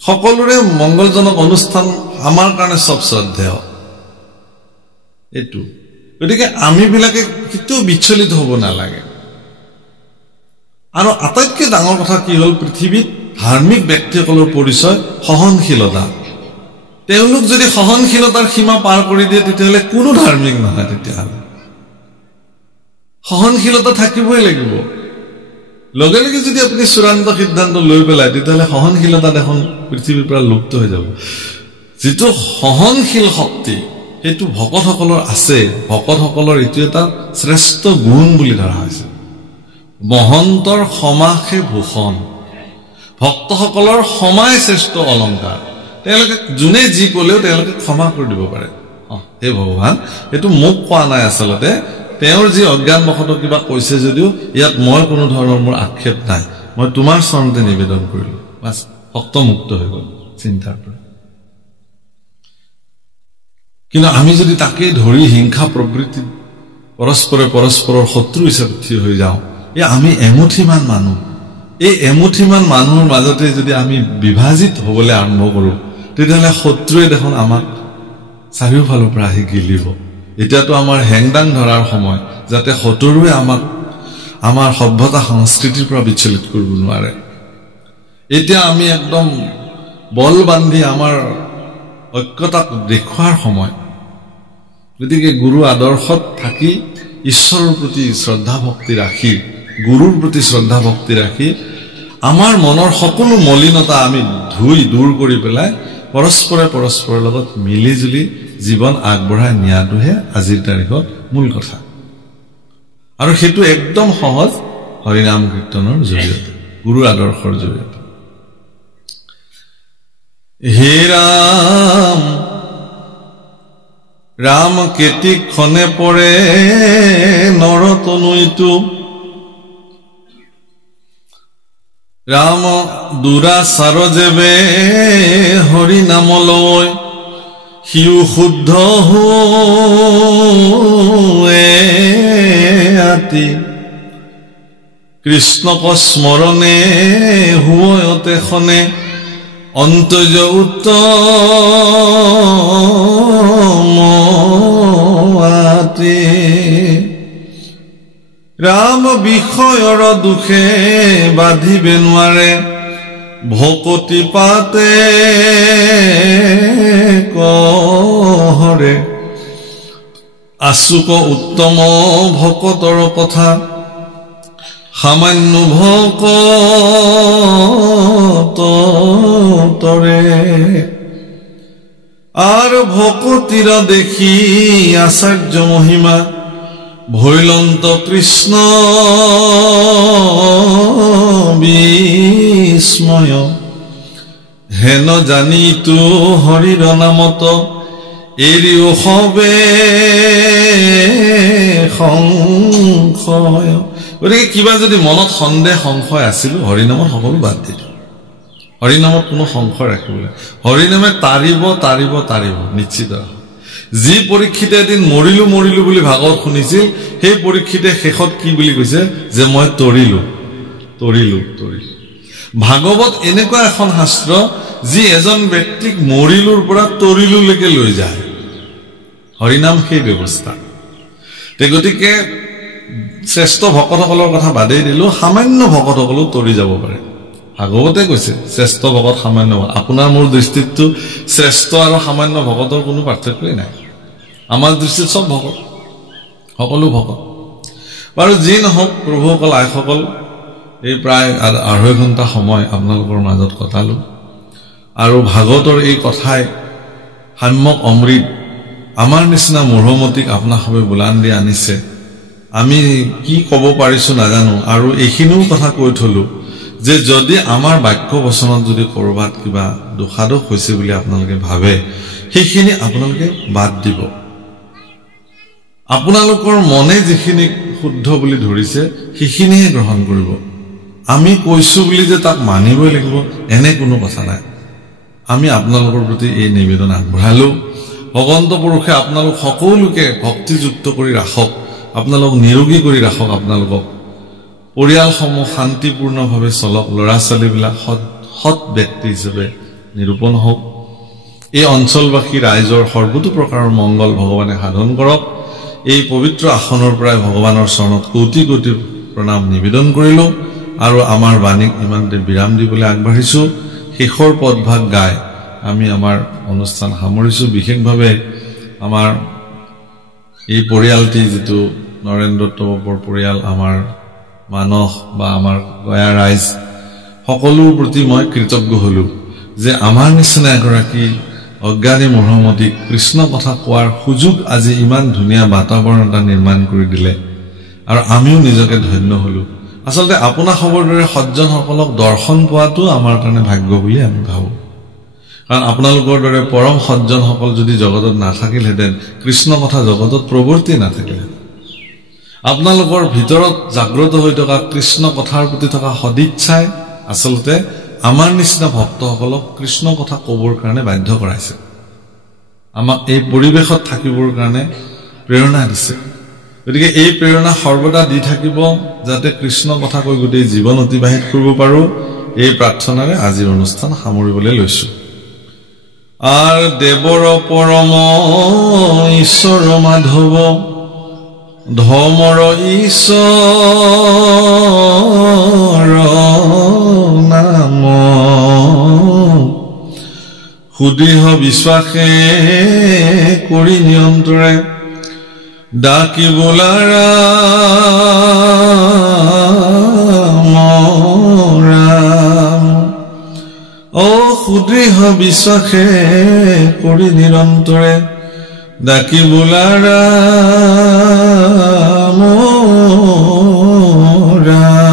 সকলোৰে মংগলজনক অনুষ্ঠান আমাৰ কাৰণে সব শ্ৰদ্ধেয় এটু গতিকে আমি বিলাকে কিটো বিচলিত হ'ব নালাগে আৰু আটাইতকৈ ডাঙৰ কথা কি হ'ল পৃথিৱীত ধাৰ্মিক ব্যক্তিসকলৰ পৰিচয় সহনশীলতা তেওঁলোক যদি সহনশীলতাৰ সীমা পাৰ কৰি দিয়ে তেতিয়াহ'লে কোনো ধাৰ্মিক নহয় তেতিয়াহ'লে সহনশীলতা থাকিবই লাগিব লগে লগে যদি আপুনি চূড়ান্ত সিদ্ধান্ত লৈ পেলাই তেতিয়াহ'লে সহনশীলতা দেখোন পৃথিৱীৰ পৰা লুপ্ত হৈ যাব যিটো সহনশীল শক্তি সেইটো ভকতসকলৰ আছে ভকতসকলৰ এইটো এটা শ্ৰেষ্ঠ গুণ বুলি ধৰা হৈছে মহন্তৰ ক্ষমাহে ভূষণ ভক্তসকলৰ ক্ষমাই শ্ৰেষ্ঠ অলংকাৰ তেওঁলোকে যোনে যি ক'লেও তেওঁলোকে ক্ষমা কৰি দিব পাৰে হে ভগৱান এইটো মোক কোৱা নাই আচলতে তেওঁৰ যি অজ্ঞানবশত কিবা কৈছে যদিও ইয়াত মই কোনো ধৰণৰ মোৰ আক্ষেপ নাই মই তোমাৰ চৰণতে নিবেদন কৰিলো বাস ভক্ত মুক্ত হৈ গ'ল চিন্তাৰ পৰা কিন্তু আমি যদি তাকে ধৰি হিংসা প্ৰবৃত্তি পৰস্পৰৰ শত্ৰু হিচাপে থিয় হৈ যাওঁ আমি এমুঠিমান মানুহ এই এমুঠিমান মানুহৰ মাজতে যদি আমি বিভাজিত হ'বলৈ আৰম্ভ কৰোঁ তেতিয়াহ'লে শত্ৰুৱে দেখোন আমাক চাৰিওফালৰ পৰা আহি গিলিব এতিয়াতো আমাৰ হেংদাং ধৰাৰ সময় যাতে শত্ৰুৱে আমাক আমাৰ সভ্যতা সংস্কৃতিৰ পৰা বিচলিত কৰিব নোৱাৰে এতিয়া আমি একদম বল বান্ধি আমাৰ ঐক্যতাক দেখুৱাৰ সময় গতিকে গুৰু আদৰ্শত থাকি ঈশ্বৰৰ প্ৰতি শ্ৰদ্ধা ভক্তি ৰাখি গুৰুৰ প্ৰতি শ্ৰদ্ধা ভক্তি ৰাখি আমাৰ মনৰ সকলো মলিনতা আমি ধুই দূৰ কৰি পেলাই পৰস্পৰৰ লগত মিলিজুলি জীৱন আগবঢ়াই নিয়াটোহে আজিৰ তাৰিখত মূল কথা আৰু সেইটো একদম সহজ হৰিনাম কীৰ্তনৰ জৰিয়তে গুৰুৰ আদৰ্শৰ জৰিয়তে হে ৰাম ৰাম কেতিক্ষণে পৰে নৰতনুইটো ৰাম দুৰাচাৰ যেবে হৰি নামলৈ সিও শুদ্ধ হোৱে আতি কৃষ্ণক স্মৰণে হুৱতে খনে অন্তৰ্য উত্তম আতি ৰাম বিষয়ৰ দুখে বাধিবে নোৱাৰে ভকতি পাতে কহৰে আচুক উত্তম ভকতৰ কথা সামান্য ভকতৰে আৰু ভকতিৰ দেখি আচাৰ্য মহিমা ভৈলন্ত কৃষ্ণ বিস্ময় হেন জানিতো হৰিৰ নামত এৰিও হবে সংশয় গতিকে কিবা যদি মনত সন্দেহ সংশয় আছিল হৰিনামত সকলো বাদ দিলো হৰিনামত কোনো সংশয় ৰাখিবলৈ হৰিনামে তাৰিব নিশ্চিত যি পৰীক্ষিতে এদিন মৰিলো বুলি ভাগৱত শুনিছিল সেই পৰীক্ষিতে শেষত কি বুলি কৈছে যে মই তৰিলো ভাগৱত এনেকুৱা এখন শাস্ত্ৰ যি এজন ব্যক্তিক মৰিলুৰ পৰা তৰিলুলৈকে লৈ যায় হৰিনাম সেই ব্যৱস্থা গতিকে শ্ৰেষ্ঠ ভকতসকলৰ কথা বাদেই দিলো সামান্য ভকতসকলো তৰি যাব পাৰে ভাগৱতে কৈছে শ্ৰেষ্ঠ ভকত সামান্য আপোনাৰ মোৰ দৃষ্টিতটো শ্ৰেষ্ঠ আৰু সামান্য ভকতৰ কোনো পাৰ্থক্যই নাই আমাৰ দৃষ্টিত সব ভকত সকলো ভকত বাৰু যি নহওক প্ৰভুসকল আইসকল এই প্ৰায় 2.5 ঘণ্টা সময় আপোনালোকৰ মাজত কটালো আৰু ভাগৱতৰ এই কথাই সাম্যক অমৃত আমাৰ নিচিনা মূঢ়মতিক আপোনাসবে বুলান্দি আনিছে আমি কি ক'ব পাৰিছো নাজানো আৰু এইখিনিও কথা কৈ থলো যে যদি আমাৰ বাক্য বচনত যদি কৰবাত কিবা দোষাদোষ হৈছে বুলি আপোনালোকে ভাবে সেইখিনি আপোনালোকে বাদ দিব আপোনালোকৰ মনে যিখিনি শুদ্ধ বুলি ধৰিছে সেইখিনিহে গ্ৰহণ কৰিব আমি কৈছো বুলি যে তাক মানিবই লাগিব এনে কোনো কথা নাই আমি আপোনালোকৰ প্ৰতি এই নিবেদন আগবঢ়ালো ভগৱন্ত পুৰুষে আপোনালোক সকলোকে ভক্তিযুক্ত কৰি ৰাখক আপোনালোক নিৰোগী কৰি ৰাখক আপোনালোকক পৰিয়ালসমূহ শান্তিপূৰ্ণভাৱে চলক ল'ৰা ছোৱালীবিলাক সৎ ব্যক্তি হিচাপে নিৰূপণ হওক এই অঞ্চলবাসী ৰাইজৰ সৰ্বতো প্ৰকাৰৰ মংগল ভগৱানে সাধন কৰক এই পবিত্ৰ আসনৰ পৰাই ভগৱানৰ চৰণত কোটি কোটি প্ৰণাম নিবেদন কৰিলো আৰু আমাৰ বাণীক ইমানতে বিৰাম দিবলৈ আগবাঢ়িছো শেষৰ পদভাগ গাই আমি আমাৰ অনুষ্ঠান সামৰিছো বিশেষভাৱে আমাৰ এই পৰিয়ালটি যেটো নৰেন্দ্ৰ দত্তৰ পৰিয়াল আমাৰ মানস বা আমাৰ গয়া ৰাইজ সকলোৰ প্ৰতি মই কৃতজ্ঞ হলো যে আমাৰ নিচিনা এগৰাকী অজ্ঞানী মহম্মদী কৃষ্ণ কথা কোৱাৰ সুযোগ আজি ইমান ধুনীয়া বাতাবৰণ এটা নিৰ্মাণ কৰি দিলে আৰু আমিও নিজকে ধন্য হলো আসলতে আপোনাৰ খবৰ দৰে সজ্জনসকলক দৰ্শন পোৱাটো আমাৰ কাৰণে ভাগ্য বুলি আমি ভাবো কাৰণ আপোনালোকৰ দৰে পৰম সজ্জনসকল যদি জগতত নাথাকিলহেঁতেন কৃষ্ণ কথা জগতত প্ৰৱৰ্তি নাথাকিলে আপোনালোকৰ ভিতৰত জাগ্ৰত হৈ থকা কৃষ্ণ কথাৰ প্ৰতি থকা সদিচ্ছাই আসলতে আমাৰ নিচিনা ভক্তসকলক কৃষ্ণ কথা ক'বৰ কাৰণে বাধ্য কৰাইছে আমাক এই পৰিৱেশত থাকিবৰ কাৰণে প্ৰেৰণা দিছে গতিকে এই প্ৰেৰণা সৰ্বদা দি থাকিব যাতে কৃষ্ণ কথা কৈ গোটেই জীৱন অতিবাহিত কৰিব পাৰো এই প্ৰাৰ্থনাৰে আজিৰ অনুষ্ঠান সামৰিবলৈ লৈছো আৰ দেৱৰ পৰম ঈশ্বৰ মাধৱ ধৰ্মৰ ঈশ্বৰ নাম সুদৃঢ় বিশ্বাসে কৰি নিয়ন্ত্ৰে ডাকিবলাৰা সুদৃঢ় বিশ্বাসে কৰি নিৰন্তৰে ডাকিবলাৰা ৰাম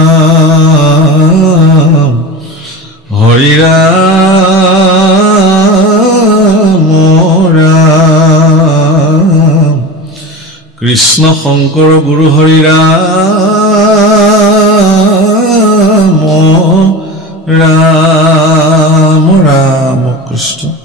হৰি ৰাম ৰাম কৃষ্ণ শংকৰ গুৰু হৰি ৰাম ৰাম ৰাম কৃষ্ণ